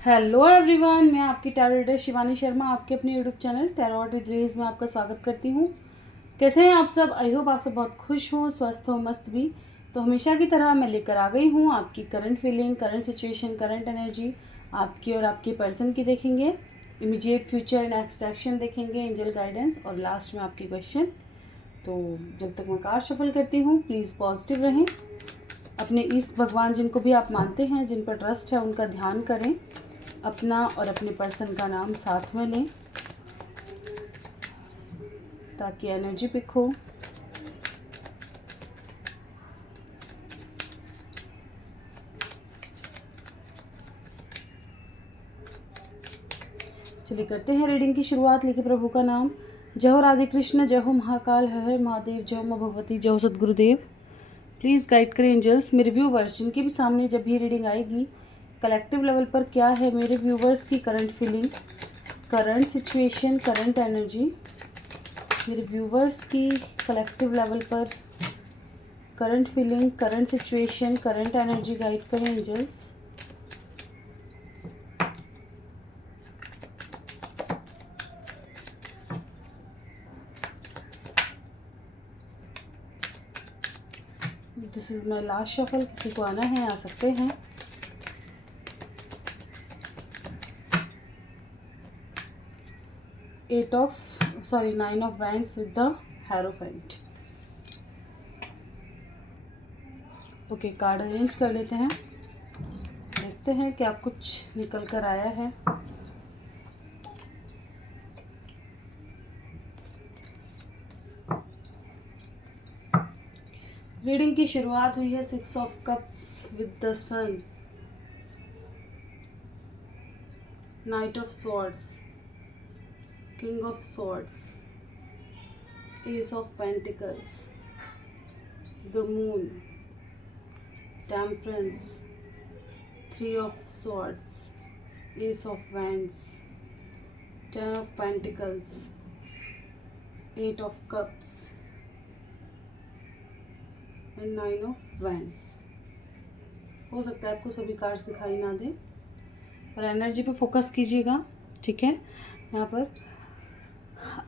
Hello everyone, मैं आपकी tarot reader Shivani Sharma आपके अपने यूट्यूब चैनल टैरोट विद रेज में आपका स्वागत करती हूँ। कैसे हैं आप सब? आई होप आप सब बहुत खुश हो, स्वस्थ हो, मस्त भी। तो हमेशा की तरह मैं लेकर आ गई हूँ आपकी current feeling, current situation, current energy आपकी और आपके पर्सन की देखेंगे। इमीडिएट फ्यूचर, नेक्स्ट एक्शन देखेंगे, एंजल गाइडेंस और लास्ट में आपकी क्वेश्चन। तो जब तक मैं कार्ड शफल करती हूँ प्लीज़ पॉजिटिव रहें। अपने ईष्ट भगवान जिनको भी आप मानते हैं, जिन पर ट्रस्ट है, उनका ध्यान करें। अपना और अपने पर्सन का नाम साथ में लें ताकि एनर्जी पिक हो। चलिए करते हैं रीडिंग की शुरुआत। लिखिए प्रभु का नाम। जय हो राधे कृष्ण, जय हो महाकाल, हर हर महादेव, जय हो माँ भगवती, जय हो सदगुरुदेव। प्लीज़ गाइड करें एंजल्स मेरे व्यूवर्स जिनके भी सामने जब भी रीडिंग आएगी। कलेक्टिव लेवल पर क्या है मेरे व्यूवर्स की current feeling, current situation, current energy. मेरे व्यूवर्स की कलेक्टिव लेवल पर current feeling, current situation, current energy guide करें angels. This is my last shuffle. किसी को आना है आ सकते हैं। Nine of wands with the hierophant. Okay, card arrange कर लेते हैं, देखते हैं क्या कुछ निकल कर आया है। रीडिंग की शुरुआत हुई है 6 of cups with the sun, knight of swords, king of swords, ace of pentacles, the moon, temperance, 3 of swords, ace of wands, 10 of pentacles, 8 of cups and 9 of wands. हो सकता है आपको सभी कार्ड्स दिखाई ना दें, और एनर्जी पे फोकस कीजिएगा, ठीक है। यहाँ पर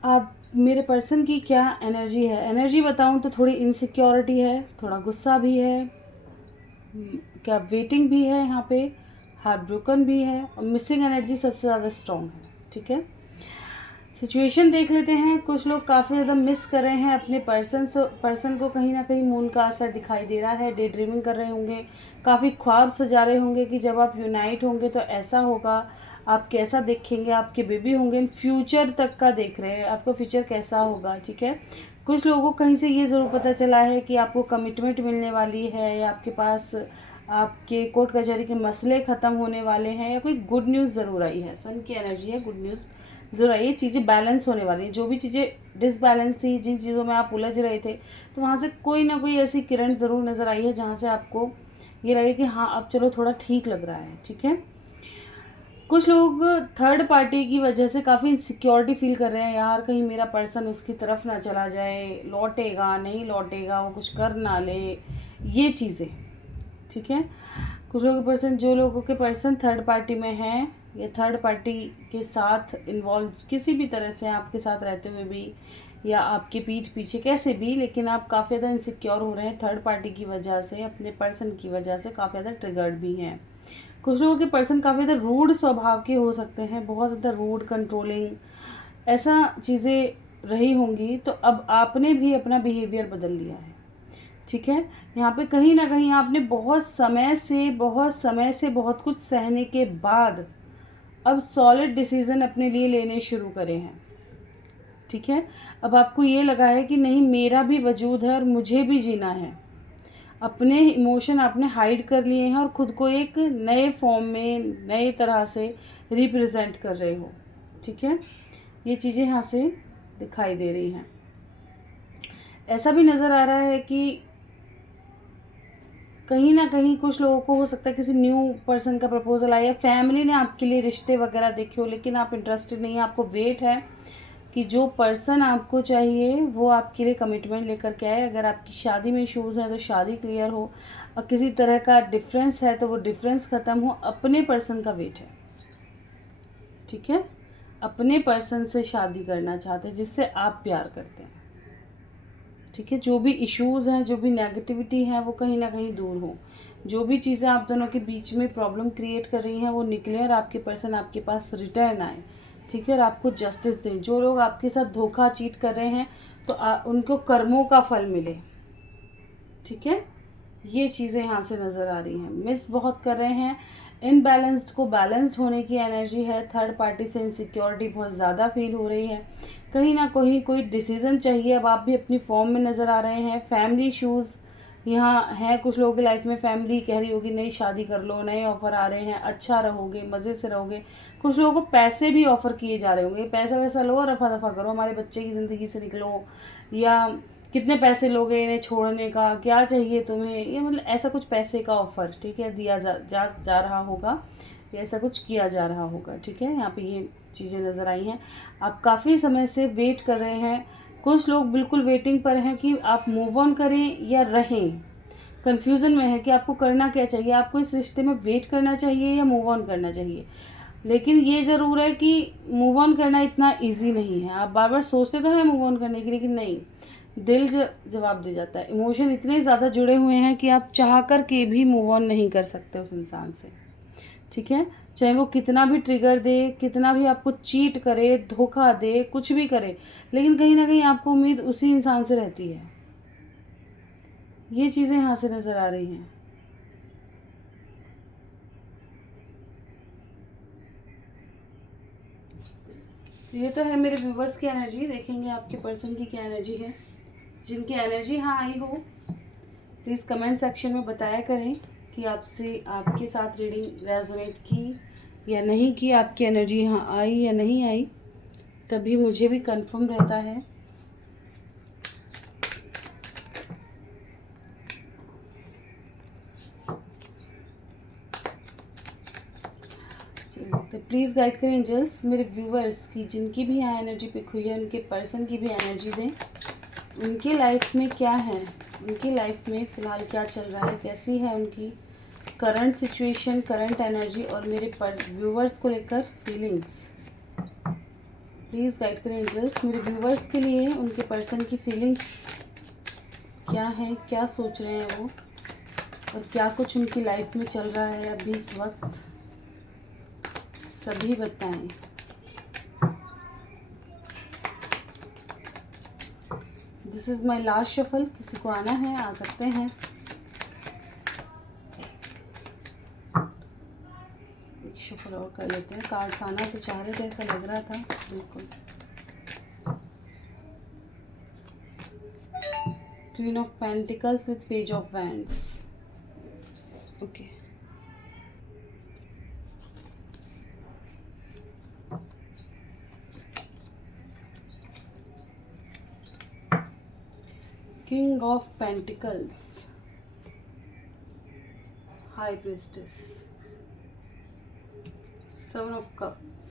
आप मेरे पर्सन की क्या एनर्जी है, एनर्जी बताऊँ तो थोड़ी इनसिक्योरिटी है, थोड़ा गुस्सा भी है, क्या वेटिंग भी है, यहाँ पे हार्ट ब्रोकन भी है, और मिसिंग एनर्जी सबसे ज़्यादा स्ट्रॉन्ग है, ठीक है। सिचुएशन देख लेते हैं। कुछ लोग काफ़ी ज़्यादा मिस कर रहे हैं अपने पर्सन को, कहीं ना कहीं मून का असर दिखाई दे रहा है। डे ड्रीमिंग कर रहे होंगे, काफ़ी ख्वाब सजा रहे होंगे कि जब आप यूनाइट होंगे तो ऐसा होगा, आप कैसा देखेंगे, आपके बेबी होंगे, इन फ्यूचर तक का देख रहे हैं, आपका फ्यूचर कैसा होगा, ठीक है। कुछ लोगों को कहीं से ये ज़रूर पता चला है कि आपको कमिटमेंट मिलने वाली है, या आपके पास आपके कोर्ट कचहरी के मसले ख़त्म होने वाले हैं, या कोई गुड न्यूज़ ज़रूर आई है। सन की एनर्जी है, गुड न्यूज़ ज़रूर आई है। चीज़ें बैलेंस होने वाली हैं, जो भी चीज़ें डिसबैलेंस थी, जिन चीज़ों में आप उलझ रहे थे, तो वहाँ से कोई ना कोई ऐसी किरण ज़रूर नज़र आई है जहाँ से आपको ये लगे कि हाँ अब चलो थोड़ा ठीक लग रहा है, ठीक है। कुछ लोग थर्ड पार्टी की वजह से काफ़ी इनसिक्योरिटी फील कर रहे हैं, यार कहीं मेरा पर्सन उसकी तरफ ना चला जाए, लौटेगा नहीं लौटेगा, वो कुछ कर ना ले, ये चीज़ें, ठीक है। कुछ लोगों के पर्सन, जो लोगों के पर्सन थर्ड पार्टी में हैं या थर्ड पार्टी के साथ इन्वॉल्व किसी भी तरह से आपके साथ रहते हुए भी, या आपके पीठ पीछे कैसे भी, लेकिन आप काफ़ी ज़्यादा इनसिक्योर हो रहे हैं थर्ड पार्टी की वजह से, अपने पर्सन की वजह से काफ़ी ज़्यादा ट्रिगर्ड भी हैं। कुछ लोगों के पर्सन काफ़ी ज़्यादा रूड स्वभाव के हो सकते हैं, बहुत ज़्यादा रूड, कंट्रोलिंग, ऐसा चीज़ें रही होंगी। तो अब आपने भी अपना बिहेवियर बदल लिया है, ठीक है। यहाँ पे कहीं ना कहीं आपने बहुत समय से बहुत कुछ सहने के बाद अब सॉलिड डिसीजन अपने लिए लेने शुरू करे हैं, ठीक है। अब आपको ये लगा है कि नहीं, मेरा भी वजूद है और मुझे भी जीना है। अपने इमोशन आपने हाइड कर लिए हैं और ख़ुद को एक नए फॉर्म में, नए तरह से रिप्रेजेंट कर रहे हो, ठीक है। ये चीज़ें यहाँ से दिखाई दे रही हैं। ऐसा भी नज़र आ रहा है कि कहीं ना कहीं कुछ लोगों को हो सकता है किसी न्यू पर्सन का प्रपोजल आया, फैमिली ने आपके लिए रिश्ते वगैरह देखे हो, लेकिन आप इंटरेस्टेड नहीं है। आपको वेट है कि जो पर्सन आपको चाहिए वो आपके लिए कमिटमेंट लेकर के आए। अगर आपकी शादी में इश्यूज़ हैं तो शादी क्लियर हो, और किसी तरह का डिफरेंस है तो वो डिफरेंस ख़त्म हो, अपने पर्सन का वेट है, ठीक है। अपने पर्सन से शादी करना चाहते हैं जिससे आप प्यार करते हैं, ठीक है। जो भी इश्यूज़ हैं, जो भी नेगेटिविटी है, वो कहीं ना कहीं दूर हो। जो भी चीज़ें आप दोनों के बीच में प्रॉब्लम क्रिएट कर रही हैं वो निकले और आपके पर्सन आपके पास रिटर्न आए, ठीक है, और आपको जस्टिस दें। जो लोग आपके साथ धोखा चीट कर रहे हैं तो उनको कर्मों का फल मिले, ठीक है। ये चीज़ें यहाँ से नज़र आ रही हैं। मिस बहुत कर रहे हैं, इनबैलेंस्ड को बैलेंस्ड होने की एनर्जी है। थर्ड पार्टी से इनसिक्योरिटी बहुत ज़्यादा फील हो रही है, कहीं ना कहीं कोई डिसीज़न चाहिए। अब आप भी अपनी फॉर्म में नज़र आ रहे हैं। फैमिली इशूज़ यहाँ है, कुछ लोगों की लाइफ में फैमिली कह रही होगी नहीं शादी कर लो, नए ऑफ़र आ रहे हैं, अच्छा रहोगे, मज़े से रहोगे। कुछ लोगों को पैसे भी ऑफ़र किए जा रहे होंगे, पैसा वैसा लो और रफा दफा करो, हमारे बच्चे की ज़िंदगी से निकलो, या कितने पैसे लोगे इन्हें छोड़ने का, क्या चाहिए तुम्हें, ये मतलब ऐसा कुछ पैसे का ऑफ़र, ठीक है, दिया जा रहा होगा, या ऐसा कुछ किया जा रहा होगा, ठीक है। यहाँ पे ये चीज़ें नज़र आई हैं। आप काफ़ी समय से वेट कर रहे हैं, कुछ लोग बिल्कुल वेटिंग पर हैं कि आप मूव ऑन करें या रहें। कन्फ्यूज़न में है कि आपको करना क्या चाहिए, आपको इस रिश्ते में वेट करना चाहिए या मूव ऑन करना चाहिए। लेकिन ये ज़रूर है कि मूव ऑन करना इतना इजी नहीं है। आप बार बार सोचते तो हैं मूव ऑन करने की, लेकिन नहीं, दिल जवाब दे जाता है। इमोशन इतने ज़्यादा जुड़े हुए हैं कि आप चाह कर के भी मूव ऑन नहीं कर सकते उस इंसान से, ठीक है। चाहे वो कितना भी ट्रिगर दे, कितना भी आपको चीट करे, धोखा दे, कुछ भी करे, लेकिन कहीं ना कहीं आपको उम्मीद उसी इंसान से रहती है। ये चीज़ें यहाँ से नज़र आ रही हैं। ये तो है मेरे व्यूवर्स की एनर्जी। देखेंगे आपके पर्सन की क्या एनर्जी है। जिनकी एनर्जी यहाँ आई हो प्लीज़ कमेंट सेक्शन में बताया करें कि आपके साथ रीडिंग रेजोनेट की या नहीं की, आपकी एनर्जी यहाँ आई या नहीं आई, तभी मुझे भी कंफर्म रहता है। तो प्लीज़ गाइड करें एंजल्स मेरे व्यूवर्स की, जिनकी भी यहाँ एनर्जी पिक हुई है उनके पर्सन की भी एनर्जी दें। उनकी लाइफ में क्या है, उनकी लाइफ में फ़िलहाल क्या चल रहा है, कैसी है उनकी करंट सिचुएशन, करंट एनर्जी, और मेरे व्यूवर्स को लेकर फीलिंग्स। प्लीज़ गाइड करें एंजल्स मेरे व्यूवर्स के लिए, उनके पर्सन की फीलिंग्स क्या है, क्या सोच रहे हैं वो, और क्या कुछ उनकी लाइफ में चल रहा है अभी इस वक्त, सभी बताएं। This is my last shuffle. किसी को आना है आ सकते हैं। एक शफल और कर लेते हैं। कार्ड्स आना तो चाह रहे थे, ऐसा लग रहा था बिल्कुल। Queen of pentacles with page of wands. Okay, King of Pentacles, High Priestess, Seven of Cups,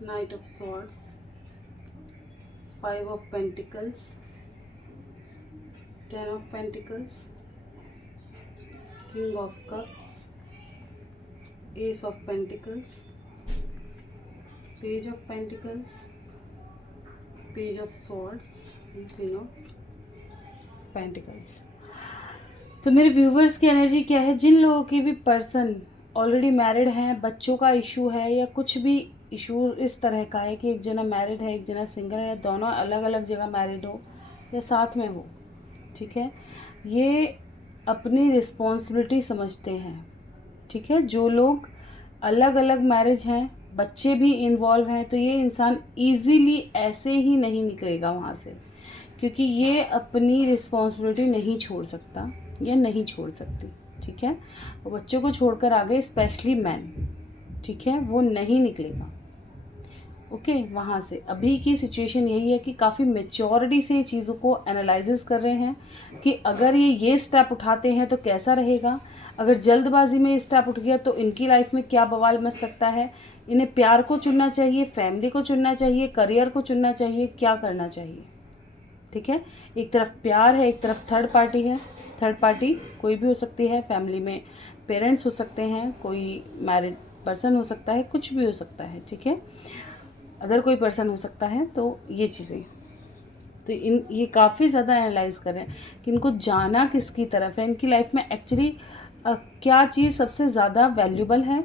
Knight of Swords, Five of Pentacles, Ten of Pentacles, King of Cups, Ace of Pentacles, Page of Pentacles, page of swords, queen of pentacles. तो मेरे viewers की energy क्या है, जिन लोगों के भी person already married हैं, बच्चों का इशू है, या कुछ भी इशू इस तरह का है कि एक जना मैरिड है एक जना सिंगल है, या दोनों अलग अलग जगह मैरिड हो या साथ में हो, ठीक है, ये अपनी रिस्पॉन्सिबिलिटी समझते हैं, ठीक है। जो लोग अलग अलग मैरिज हैं, बच्चे भी इन्वॉल्व हैं, तो ये इंसान इजीली ऐसे ही नहीं निकलेगा वहाँ से, क्योंकि ये अपनी रिस्पॉन्सिबिलिटी नहीं छोड़ सकता या नहीं छोड़ सकती, ठीक है। और बच्चों को छोड़कर आगे स्पेशली मैन, ठीक है, वो नहीं निकलेगा। ओके, वहाँ से अभी की सिचुएशन यही है कि काफ़ी मेच्योरिटी से चीज़ों को एनालाइसिस कर रहे हैं कि अगर ये स्टेप उठाते हैं तो कैसा रहेगा, अगर जल्दबाजी में स्टेप उठ गया तो इनकी लाइफ में क्या बवाल मच सकता है, इन्हें प्यार को चुनना चाहिए, फैमिली को चुनना चाहिए, करियर को चुनना चाहिए, क्या करना चाहिए, ठीक है। एक तरफ प्यार है, एक तरफ थर्ड पार्टी है। थर्ड पार्टी कोई भी हो सकती है, फैमिली में पेरेंट्स हो सकते हैं, कोई मैरिड पर्सन हो सकता है, कुछ भी हो सकता है, ठीक है, अदर कोई पर्सन हो सकता है। तो ये चीज़ें, तो ये काफ़ी ज़्यादा एनालाइज कर रहे हैं कि इनको जाना किसकी तरफ है, इनकी लाइफ में एक्चुअली क्या चीज़ सबसे ज़्यादा वैल्यूबल है,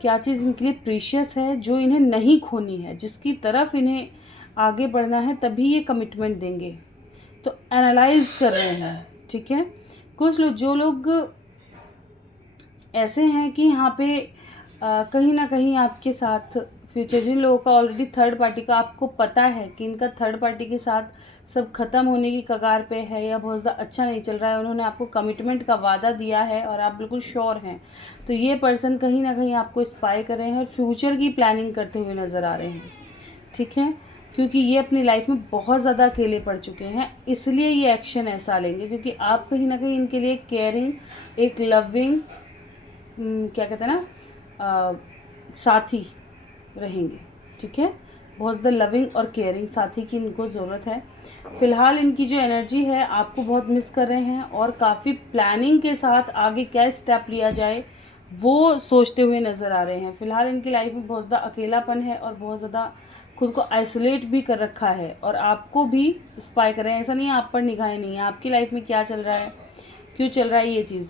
क्या चीज़ इनके लिए प्रीशियस है, जो इन्हें नहीं खोनी है, जिसकी तरफ इन्हें आगे बढ़ना है, तभी ये कमिटमेंट देंगे। तो एनालाइज कर रहे हैं, ठीक है। कुछ लोग, जो लोग ऐसे हैं कि यहाँ पे कहीं ना कहीं आपके साथ फ्यूचर, जिन लोगों का ऑलरेडी थर्ड पार्टी का आपको पता है कि इनका थर्ड पार्टी के साथ सब खत्म होने की कगार पे है या बहुत ज़्यादा अच्छा नहीं चल रहा है, उन्होंने आपको कमिटमेंट का वादा दिया है और आप बिल्कुल श्योर हैं, तो ये पर्सन कहीं ना कहीं आपको स्पाई कर रहे हैं और फ्यूचर की प्लानिंग करते हुए नज़र आ रहे हैं, ठीक है। क्योंकि ये अपनी लाइफ में बहुत ज़्यादा अकेले पड़ चुके हैं, इसलिए ये एक्शन ऐसा लेंगे, क्योंकि आप कहीं ना कहीं इनके लिए केयरिंग, एक लविंग, क्या कहते हैं ना, साथी रहेंगे, ठीक है। बहुत ज़्यादा लविंग और केयरिंग साथी की इनको ज़रूरत है। फ़िलहाल इनकी जो एनर्जी है, आपको बहुत मिस कर रहे हैं और काफ़ी प्लानिंग के साथ आगे क्या स्टेप लिया जाए वो सोचते हुए नज़र आ रहे हैं। फ़िलहाल इनकी लाइफ में बहुत ज़्यादा अकेलापन है और बहुत ज़्यादा खुद को आइसोलेट भी कर रखा है और आपको भी स्पाई कर रहे हैं। ऐसा नहीं है आप पर निगाहें नहीं है, आपकी लाइफ में क्या चल रहा है, क्यों चल रहा है, ये चीज़।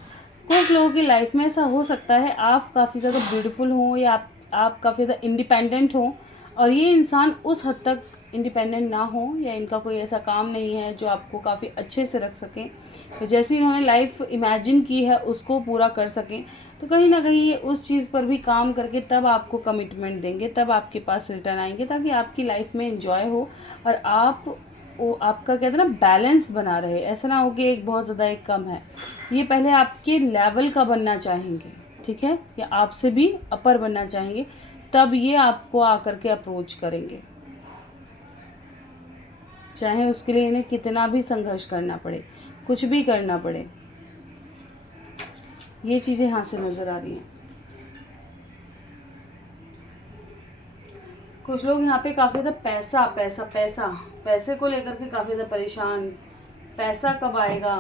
कुछ लोगों की लाइफ में ऐसा हो सकता है, आप काफ़ी ज़्यादा ब्यूटीफुल हों या आप काफ़ी ज़्यादा इंडिपेंडेंट हों और ये इंसान उस हद तक इंडिपेंडेंट ना हो, या इनका कोई ऐसा काम नहीं है जो आपको काफ़ी अच्छे से रख सकें, तो जैसे इन्होंने लाइफ इमेजिन की है उसको पूरा कर सकें, तो कहीं ना कहीं ये उस चीज़ पर भी काम करके तब आपको कमिटमेंट देंगे, तब आपके पास रिटर्न आएंगे, ताकि आपकी लाइफ में एंजॉय हो और आपका कहते हैं ना बैलेंस बना रहे। ऐसा ना हो कि एक बहुत ज़्यादा एक कम है, ये पहले आपके लेवल का बनना चाहेंगे, ठीक है, या आपसे भी अपर बनना चाहेंगे, तब ये आपको आकर के अप्रोच करेंगे, चाहे उसके लिए इन्हें कितना भी संघर्ष करना पड़े, कुछ भी करना पड़े। ये चीज़ें यहाँ से नज़र आ रही हैं। कुछ लोग यहाँ पे काफ़ी ज़्यादा पैसे को लेकर के काफ़ी ज़्यादा परेशान, पैसा कब आएगा,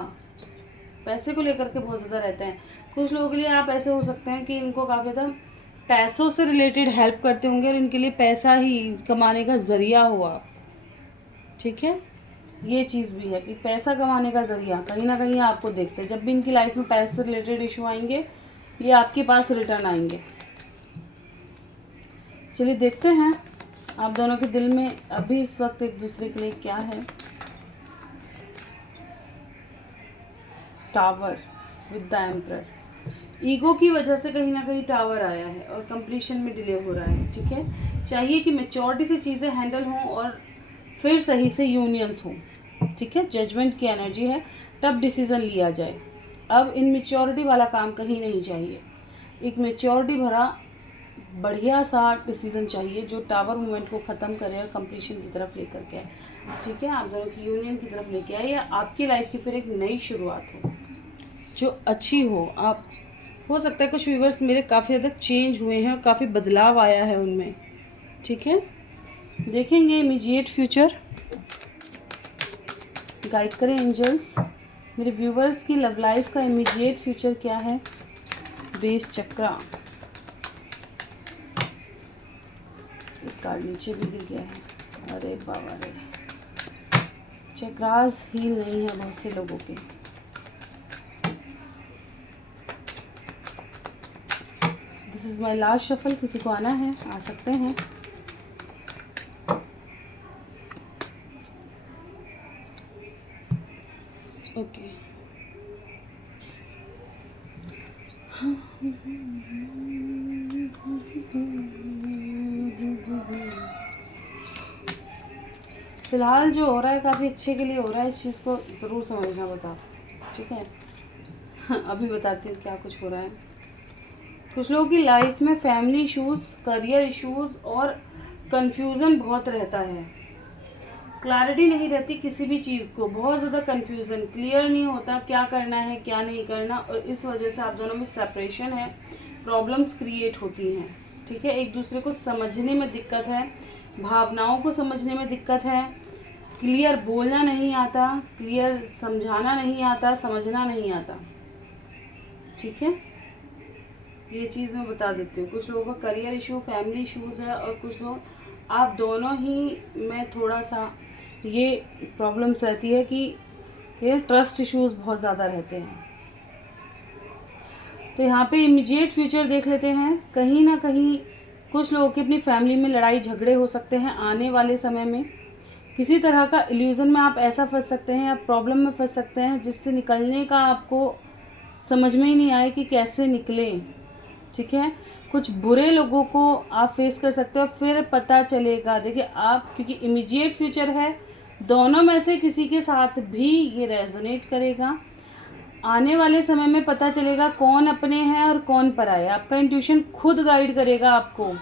पैसे को लेकर के बहुत ज़्यादा रहते हैं। कुछ लोगों के लिए आप ऐसे हो सकते हैं कि इनको काफ़ी ज़्यादा पैसों से रिलेटेड हेल्प करते होंगे और इनके लिए पैसा ही कमाने का ज़रिया हो आप, ठीक है। ये चीज़ भी है कि पैसा कमाने का ज़रिया कहीं ना कहीं आपको देखते हैं। जब भी इनकी लाइफ में पैसे से रिलेटेड इशू आएंगे, ये आपके पास रिटर्न आएंगे। चलिए देखते हैं आप दोनों के दिल में अभी इस वक्त एक दूसरे के लिए क्या है। Tower with the emperor, ego की वजह से कहीं ना कहीं टावर आया है और कंप्लीशन में डिले हो रहा है, ठीक है। चाहिए कि मैच्योरिटी से चीज़ें हैंडल हों और फिर सही से यूनियंस हों, ठीक है। जजमेंट की एनर्जी है, तब डिसीज़न लिया जाए। अब इन मैच्योरिटी वाला काम कहीं नहीं चाहिए, एक मैच्योरिटी भरा बढ़िया सा डिसीज़न चाहिए जो टावर मूवमेंट को ख़त्म करे और कंप्लीशन की तरफ लेकर के आए, ठीक है। आप दोनों की यूनियन की तरफ लेके आए, या आपकी लाइफ की फिर एक नई शुरुआत हो जो अच्छी हो। आप हो सकता है कुछ व्यूवर्स मेरे काफ़ी ज़्यादा चेंज हुए हैं और काफ़ी बदलाव आया है उनमें, ठीक है। देखेंगे इमीडिएट फ्यूचर, गाइड करें एंजल्स, मेरे व्यूवर्स की लव लाइफ का इमीडिएट फ्यूचर क्या है। बेस चक्रा, एक कार्ड नीचे भी गिर गया है, अरे बाबा रे, चक्रास हील नहीं है बहुत से लोगों के। This is my last shuffle, किसी को आना है आ सकते हैं। ओके फिलहाल जो हो रहा है काफ़ी अच्छे के लिए हो रहा है, इस चीज़ को ज़रूर समझना बस आप, ठीक है। अभी बताती हूँ क्या कुछ हो रहा है। कुछ लोगों की लाइफ में फैमिली इश्यूज़, करियर इश्यूज़ और कंफ्यूजन बहुत रहता है, क्लैरिटी नहीं रहती किसी भी चीज़ को, बहुत ज़्यादा कंफ्यूजन, क्लियर नहीं होता क्या करना है क्या नहीं करना, और इस वजह से आप दोनों में सेपरेशन है, प्रॉब्लम्स क्रिएट होती हैं, ठीक है। एक दूसरे को समझने में दिक्कत है, भावनाओं को समझने में दिक्कत है, क्लियर बोलना नहीं आता, क्लियर समझाना नहीं आता, समझना नहीं आता। ठीक है, ये चीज़ मैं बता देती हूँ। कुछ लोगों का करियर इशू, फैमिली इश्यूज़ है, और कुछ लोग, आप दोनों ही में थोड़ा सा ये प्रॉब्लम्स रहती है कि ये ट्रस्ट इश्यूज़ बहुत ज़्यादा रहते हैं। तो यहाँ पे इमीडिएट फ्यूचर देख लेते हैं। कहीं ना कहीं कुछ लोगों की अपनी फैमिली में लड़ाई झगड़े हो सकते हैं आने वाले समय में। किसी तरह का इल्यूज़न में आप ऐसा फंस सकते हैं या प्रॉब्लम में फंस सकते हैं जिससे निकलने का आपको समझ में ही नहीं आए कि कैसे निकलें। ठीक है, कुछ बुरे लोगों को आप फेस कर सकते हो, फिर पता चलेगा। देखिए आप, क्योंकि इमीडिएट फ्यूचर है, दोनों में से किसी के साथ भी ये रेजोनेट करेगा। आने वाले समय में पता चलेगा कौन अपने हैं और कौन पराये। आपका इंट्यूशन खुद गाइड करेगा आपको।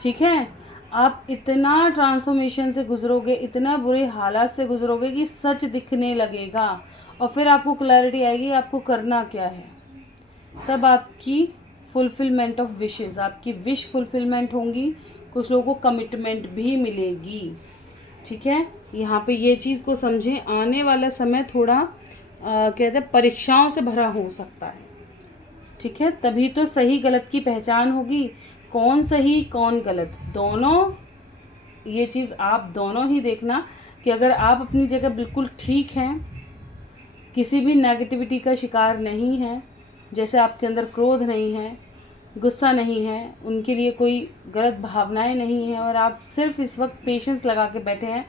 ठीक है, आप इतना ट्रांसफॉर्मेशन से गुजरोगे, इतना बुरे हालात से गुजरोगे कि सच दिखने लगेगा, और फिर आपको क्लैरिटी आएगी आपको करना क्या है। तब आपकी फुलफिलमेंट ऑफ विशेस, आपकी विश फुलफिलमेंट होंगी। कुछ लोगों को कमिटमेंट भी मिलेगी। ठीक है, यहाँ पे ये चीज़ को समझें। आने वाला समय थोड़ा कहते हैं परीक्षाओं से भरा हो सकता है। ठीक है, तभी तो सही गलत की पहचान होगी, कौन सही कौन गलत, दोनों। ये चीज़ आप दोनों ही देखना कि अगर आप अपनी जगह बिल्कुल ठीक हैं, किसी भी नेगेटिविटी का शिकार नहीं है, जैसे आपके अंदर क्रोध नहीं है, गुस्सा नहीं है, उनके लिए कोई गलत भावनाएं नहीं हैं, और आप सिर्फ इस वक्त पेशेंस लगा के बैठे हैं,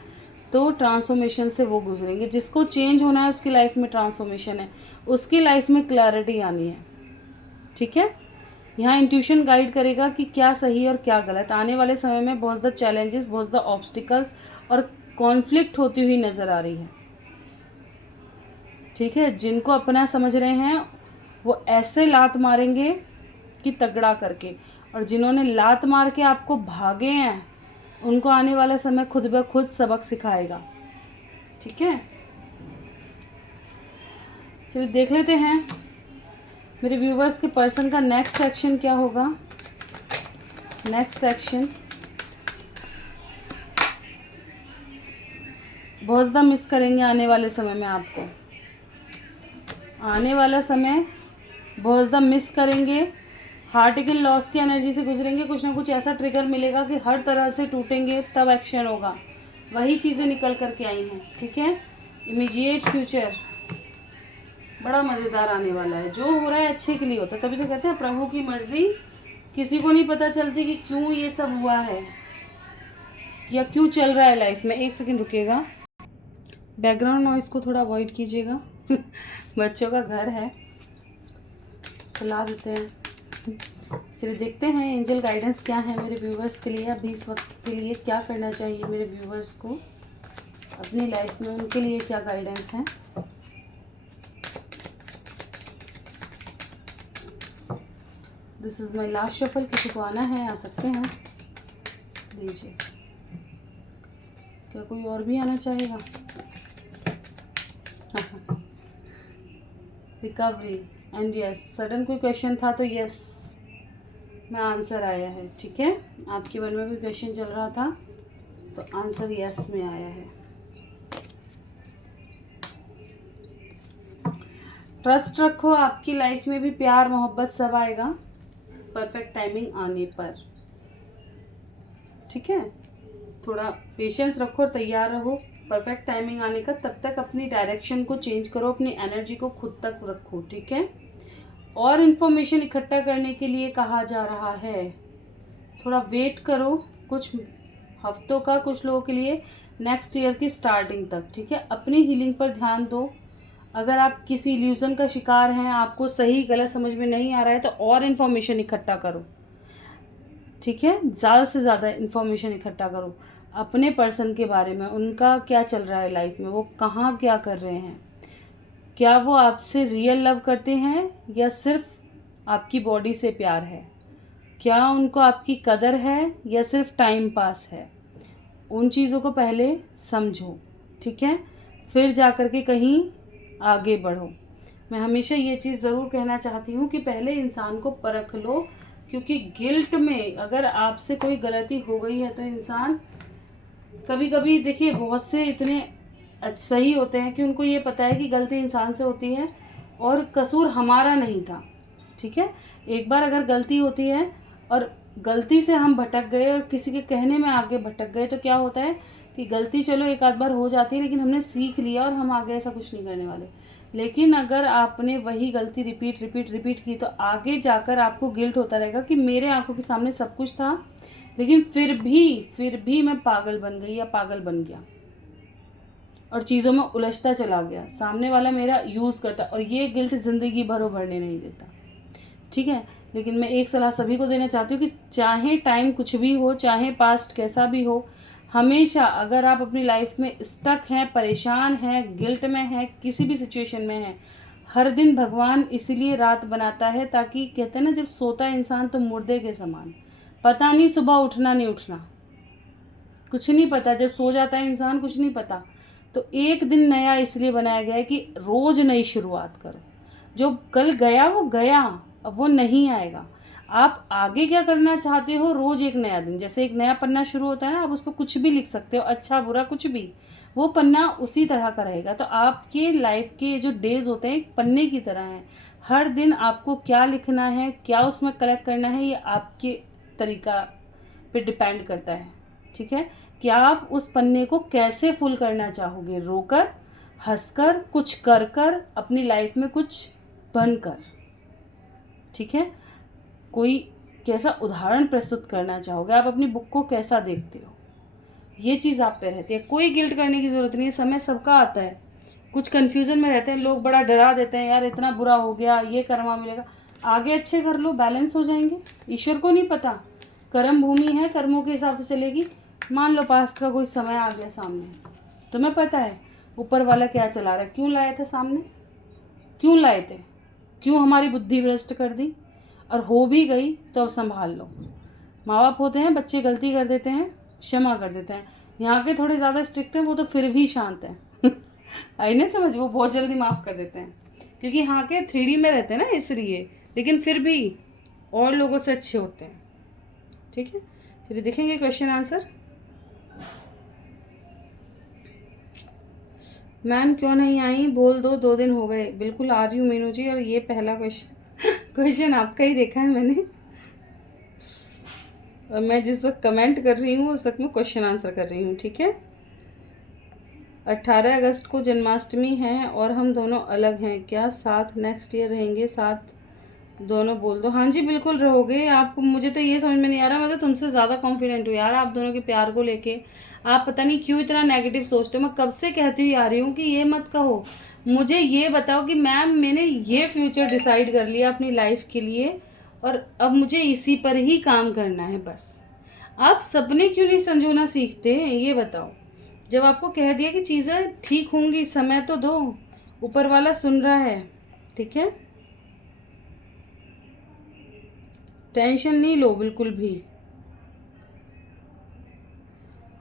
तो ट्रांसफॉर्मेशन से वो गुजरेंगे। जिसको चेंज होना है उसकी लाइफ में ट्रांसफॉर्मेशन है, उसकी लाइफ में क्लैरिटी आनी है। ठीक है, यहाँ इंट्यूशन गाइड करेगा कि क्या सही और क्या गलत। आने वाले समय में बहुत ज़्यादा चैलेंजेस, बहुत ज़्यादा ऑब्स्टिकल्स और कॉन्फ्लिक्ट होती हुई नज़र आ रही है। ठीक है, जिनको अपना समझ रहे हैं वो ऐसे लात मारेंगे कि तगड़ा करके, और जिन्होंने लात मार के आपको भागे हैं उनको आने वाला समय खुद ब खुद सबक सिखाएगा। ठीक है, चलिए देख लेते हैं मेरे व्यूवर्स के पर्सन का नेक्स्ट एक्शन क्या होगा। नेक्स्ट एक्शन बहुत ज़्यादा मिस करेंगे आने वाले समय में आपको। आने वाला समय बहुत ज़्यादा मिस करेंगे, हार्टिकल लॉस की एनर्जी से गुजरेंगे। कुछ ना कुछ ऐसा ट्रिगर मिलेगा कि हर तरह से टूटेंगे, तब एक्शन होगा। वही चीज़ें निकल करके आई हैं। ठीक है, इमीडिएट फ्यूचर बड़ा मज़ेदार आने वाला है। जो हो रहा है अच्छे के लिए होता है, तभी तो कहते हैं प्रभु की मर्जी किसी को नहीं पता चलती कि क्यों ये सब हुआ है या क्यों चल रहा है लाइफ में। एक सेकंड रुकिएगा, बैकग्राउंड नॉइज़ को थोड़ा अवॉइड कीजिएगा। बच्चों का घर है, चला देते हैं। चलिए देखते हैं एंजल गाइडेंस क्या है मेरे व्यूवर्स के लिए। अभी इस वक्त के लिए क्या करना चाहिए मेरे व्यूवर्स को अपनी लाइफ में, उनके लिए क्या गाइडेंस है। This is my last shuffle. किसी को आना है आ सकते हैं, लीजिए। क्या कोई और भी आना चाहेगा? रिकवरी एंड यस, सडन कोई क्वेश्चन था तो यस में आंसर आया है। ठीक है, आपके मन में कोई क्वेश्चन चल रहा था तो आंसर यस में आया है। ट्रस्ट रखो, आपकी लाइफ में भी प्यार मोहब्बत सब आएगा परफेक्ट टाइमिंग आने पर। ठीक है, थोड़ा पेशेंस रखो और तैयार रहो परफेक्ट टाइमिंग आने का। तब तक अपनी डायरेक्शन को चेंज करो, अपनी एनर्जी को खुद तक रखो। ठीक है, और इन्फॉर्मेशन इकट्ठा करने के लिए कहा जा रहा है, थोड़ा वेट करो कुछ हफ्तों का, कुछ लोगों के लिए नेक्स्ट ईयर की स्टार्टिंग तक। ठीक है, अपनी हीलिंग पर ध्यान दो। अगर आप किसी इल्यूजन का शिकार हैं, आपको सही गलत समझ में नहीं आ रहा है, तो और इन्फॉर्मेशन इकट्ठा करो। ठीक है, ज़्यादा से ज़्यादा इन्फॉर्मेशन इकट्ठा करो अपने पर्सन के बारे में। उनका क्या चल रहा है लाइफ में, वो कहाँ क्या कर रहे हैं, क्या वो आपसे रियल लव करते हैं या सिर्फ आपकी बॉडी से प्यार है, क्या उनको आपकी कदर है या सिर्फ टाइम पास है। उन चीज़ों को पहले समझो। ठीक है, फिर जा कर के कहीं आगे बढ़ो। मैं हमेशा ये चीज़ ज़रूर कहना चाहती हूँ कि पहले इंसान को परख लो, क्योंकि गिल्ट में अगर आपसे कोई गलती हो गई है तो इंसान कभी कभी देखिए बहुत से इतने सही होते हैं कि उनको ये पता है कि गलती इंसान से होती है और कसूर हमारा नहीं था, ठीक है। एक बार अगर गलती होती है और गलती से हम भटक गए और किसी के कहने में आगे भटक गए तो क्या होता है कि गलती चलो एक आध बार हो जाती है, लेकिन हमने सीख लिया और हम आगे ऐसा कुछ नहीं करने वाले। लेकिन अगर आपने वही गलती रिपीट रिपीट रिपीट की तो आगे जाकर आपको गिल्ट होता रहेगा कि मेरे आंखों के सामने सब कुछ था, लेकिन फिर भी मैं पागल बन गई या पागल बन गया और चीज़ों में उलझता चला गया, सामने वाला मेरा यूज़ करता, और ये गिल्ट ज़िंदगी भर उभरने नहीं देता, ठीक है। लेकिन मैं एक सलाह सभी को देना चाहती हूँ कि चाहे टाइम कुछ भी हो, चाहे पास्ट कैसा भी हो, हमेशा अगर आप अपनी लाइफ में स्टक हैं, परेशान हैं, गिल्ट में हैं, किसी भी सिचुएशन में हैं, हर दिन भगवान इसलिए रात बनाता है ताकि, कहते हैं ना, जब सोता है इंसान तो मुर्दे के समान, पता नहीं सुबह उठना नहीं उठना, कुछ नहीं पता, जब सो जाता है इंसान कुछ नहीं पता। तो एक दिन नया इसलिए बनाया गया है कि रोज़ नई शुरुआत करो। जो कल गया वो गया, अब वो नहीं आएगा। आप आगे क्या करना चाहते हो, रोज़ एक नया दिन, जैसे एक नया पन्ना शुरू होता है ना, आप उस पर कुछ भी लिख सकते हो, अच्छा बुरा कुछ भी, वो पन्ना उसी तरह का रहेगा। तो आपके लाइफ के जो डेज होते हैं एक पन्ने की तरह हैं, हर दिन आपको क्या लिखना है, क्या उसमें कलेक्ट करना है, ये आपके तरीका पे डिपेंड करता है, ठीक है। कि आप उस पन्ने को कैसे फुल करना चाहोगे, रोकर, हंसकर, कुछ कर कर, अपनी लाइफ में कुछ बनकर, ठीक है। कोई कैसा उदाहरण प्रस्तुत करना चाहोगे, आप अपनी बुक को कैसा देखते हो, ये चीज़ आप पे रहती है। कोई गिल्ट करने की ज़रूरत नहीं है, समय सबका आता है। कुछ कन्फ्यूज़न में रहते हैं लोग, बड़ा डरा देते हैं, यार इतना बुरा हो गया, ये कर्मा मिलेगा। आगे अच्छे कर लो, बैलेंस हो जाएंगे। ईश्वर को नहीं पता, कर्म भूमि है, कर्मों के हिसाब से चलेगी। मान लो पास्ट का कोई समय आ गया सामने, तुम्हें पता है ऊपर वाला क्या चला रहा है, क्यों लाए थे सामने, क्यों लाए थे, क्यों हमारी बुद्धि भ्रष्ट कर दी, और हो भी गई तो अब संभाल लो। माँ बाप होते हैं, बच्चे गलती कर देते हैं, क्षमा कर देते हैं। यहाँ के थोड़े ज़्यादा स्ट्रिक्ट हैं, वो तो फिर भी शांत हैं आई नहीं समझ, वो बहुत जल्दी माफ़ कर देते हैं क्योंकि यहाँ के 3D में रहते हैं ना, इसलिए। लेकिन फिर भी और लोगों से अच्छे होते हैं, ठीक है। चलिए देखेंगे क्वेश्चन आंसर। मैम क्यों नहीं आई, बोल दो, 2 दिन हो गए। बिल्कुल आ रही हूँ मीनू जी, और ये पहला क्वेश्चन आपका ही देखा है मैंने, और मैं जिस वक्त कमेंट कर रही हूँ उस वक्त मैं क्वेश्चन आंसर कर रही हूँ, ठीक है। 18 अगस्त को जन्माष्टमी है और हम दोनों अलग हैं, क्या साथ नेक्स्ट ईयर रहेंगे, साथ दोनों बोल दो। हाँ जी बिल्कुल रहोगे। आपको, मुझे तो ये समझ में नहीं आ रहा, मैं तो तुमसे ज़्यादा कॉन्फिडेंट हूँ यार आप दोनों के प्यार को लेके। आप पता नहीं क्यों इतना नेगेटिव सोचते हो। मैं कब से कहती हुई आ रही हूँ कि ये मत कहो। मुझे ये बताओ कि मैम मैंने ये फ्यूचर डिसाइड कर लिया अपनी लाइफ के लिए और अब मुझे इसी पर ही काम करना है बस। आप सपने क्यों नहीं संजोना सीखते हैं, ये बताओ। जब आपको कह दिया कि चीज़ें ठीक होंगी, समय तो दो, ऊपर वाला सुन रहा है, ठीक है। टेंशन नहीं लो बिल्कुल भी।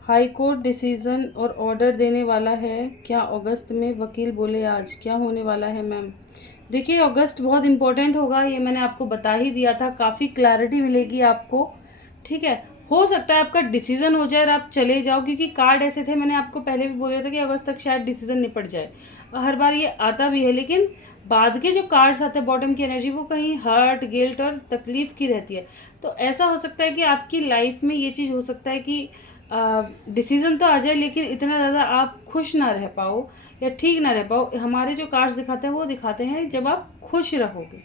हाई कोर्ट डिसीजन और ऑर्डर देने वाला है क्या अगस्त में, वकील बोले आज। क्या होने वाला है मैम? देखिए अगस्त बहुत इंपॉर्टेंट होगा, ये मैंने आपको बता ही दिया था, काफ़ी क्लैरिटी मिलेगी आपको, ठीक है। हो सकता है आपका डिसीजन हो जाए और आप चले जाओ, क्योंकि कार्ड ऐसे थे, मैंने आपको पहले भी बोला था कि अगस्त तक शायद डिसीजन निपट जाए। हर बार ये आता भी है, लेकिन बाद के जो कार्ड्स आते हैं बॉटम की एनर्जी, वो कहीं हर्ट, गिल्ट और तकलीफ की रहती है। तो ऐसा हो सकता है कि आपकी लाइफ में ये चीज़ हो सकता है कि डिसीज़न तो आ जाए, लेकिन इतना ज़्यादा आप खुश ना रह पाओ या ठीक ना रह पाओ। हमारे जो कार्ड्स दिखाते हैं वो दिखाते हैं जब आप खुश रहोगे,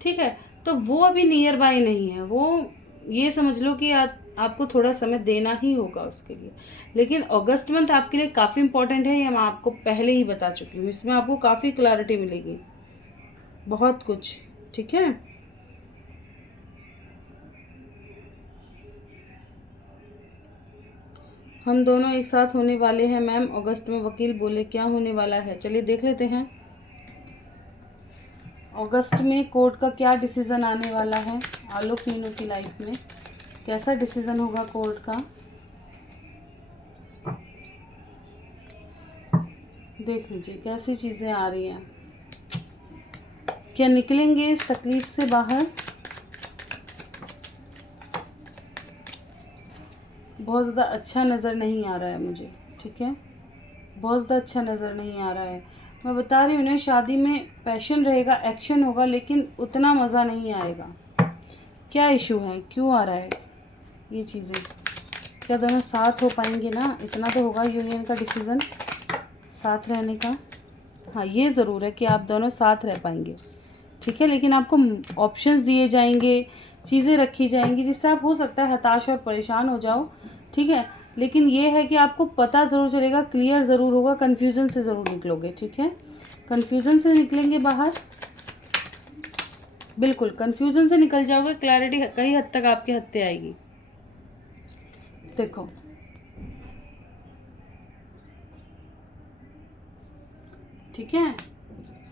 ठीक है। तो वो अभी नियर बाय नहीं है, वो ये समझ लो कि आपको थोड़ा समय देना ही होगा उसके लिए। लेकिन अगस्त मंथ आपके लिए काफ़ी इंपॉर्टेंट है, ये मैं आपको पहले ही बता चुकी हूँ। इसमें आपको काफ़ी क्लैरिटी मिलेगी, बहुत कुछ, ठीक है। हम दोनों एक साथ होने वाले हैं मैम अगस्त में, वकील बोले। क्या होने वाला है, चलिए देख लेते हैं अगस्त में कोर्ट का क्या डिसीज़न आने वाला है। आलोक मीनू की लाइफ में कैसा डिसीज़न होगा कोर्ट का, देख लीजिए कैसी चीज़ें आ रही हैं। क्या निकलेंगे इस तकलीफ से बाहर? बहुत ज़्यादा अच्छा नज़र नहीं आ रहा है मुझे, ठीक है, बहुत ज़्यादा अच्छा नज़र नहीं आ रहा है। मैं बता रही हूँ ना, शादी में पैशन रहेगा, एक्शन होगा, लेकिन उतना मज़ा नहीं आएगा। क्या इशू है, क्यों आ रहा है ये चीज़ें? क्या दोनों साथ हो पाएंगे ना? इतना तो होगा यूनियन का डिसीज़न साथ रहने का। हाँ, ये ज़रूर है कि आप दोनों साथ रह पाएंगे, ठीक है, लेकिन आपको ऑप्शंस दिए जाएंगे, चीज़ें रखी जाएंगी जिससे आप हो सकता है हताश और परेशान हो जाओ, ठीक है, लेकिन ये है कि आपको पता ज़रूर चलेगा, क्लियर ज़रूर होगा, कन्फ्यूज़न से ज़रूर निकलोगे, ठीक है, कन्फ्यूज़न से निकलेंगे बाहर, बिल्कुल कन्फ्यूज़न से निकल जाओगे, क्लैरिटी कई हद तक आपके हत्थे आएगी। देखो, ठीक है,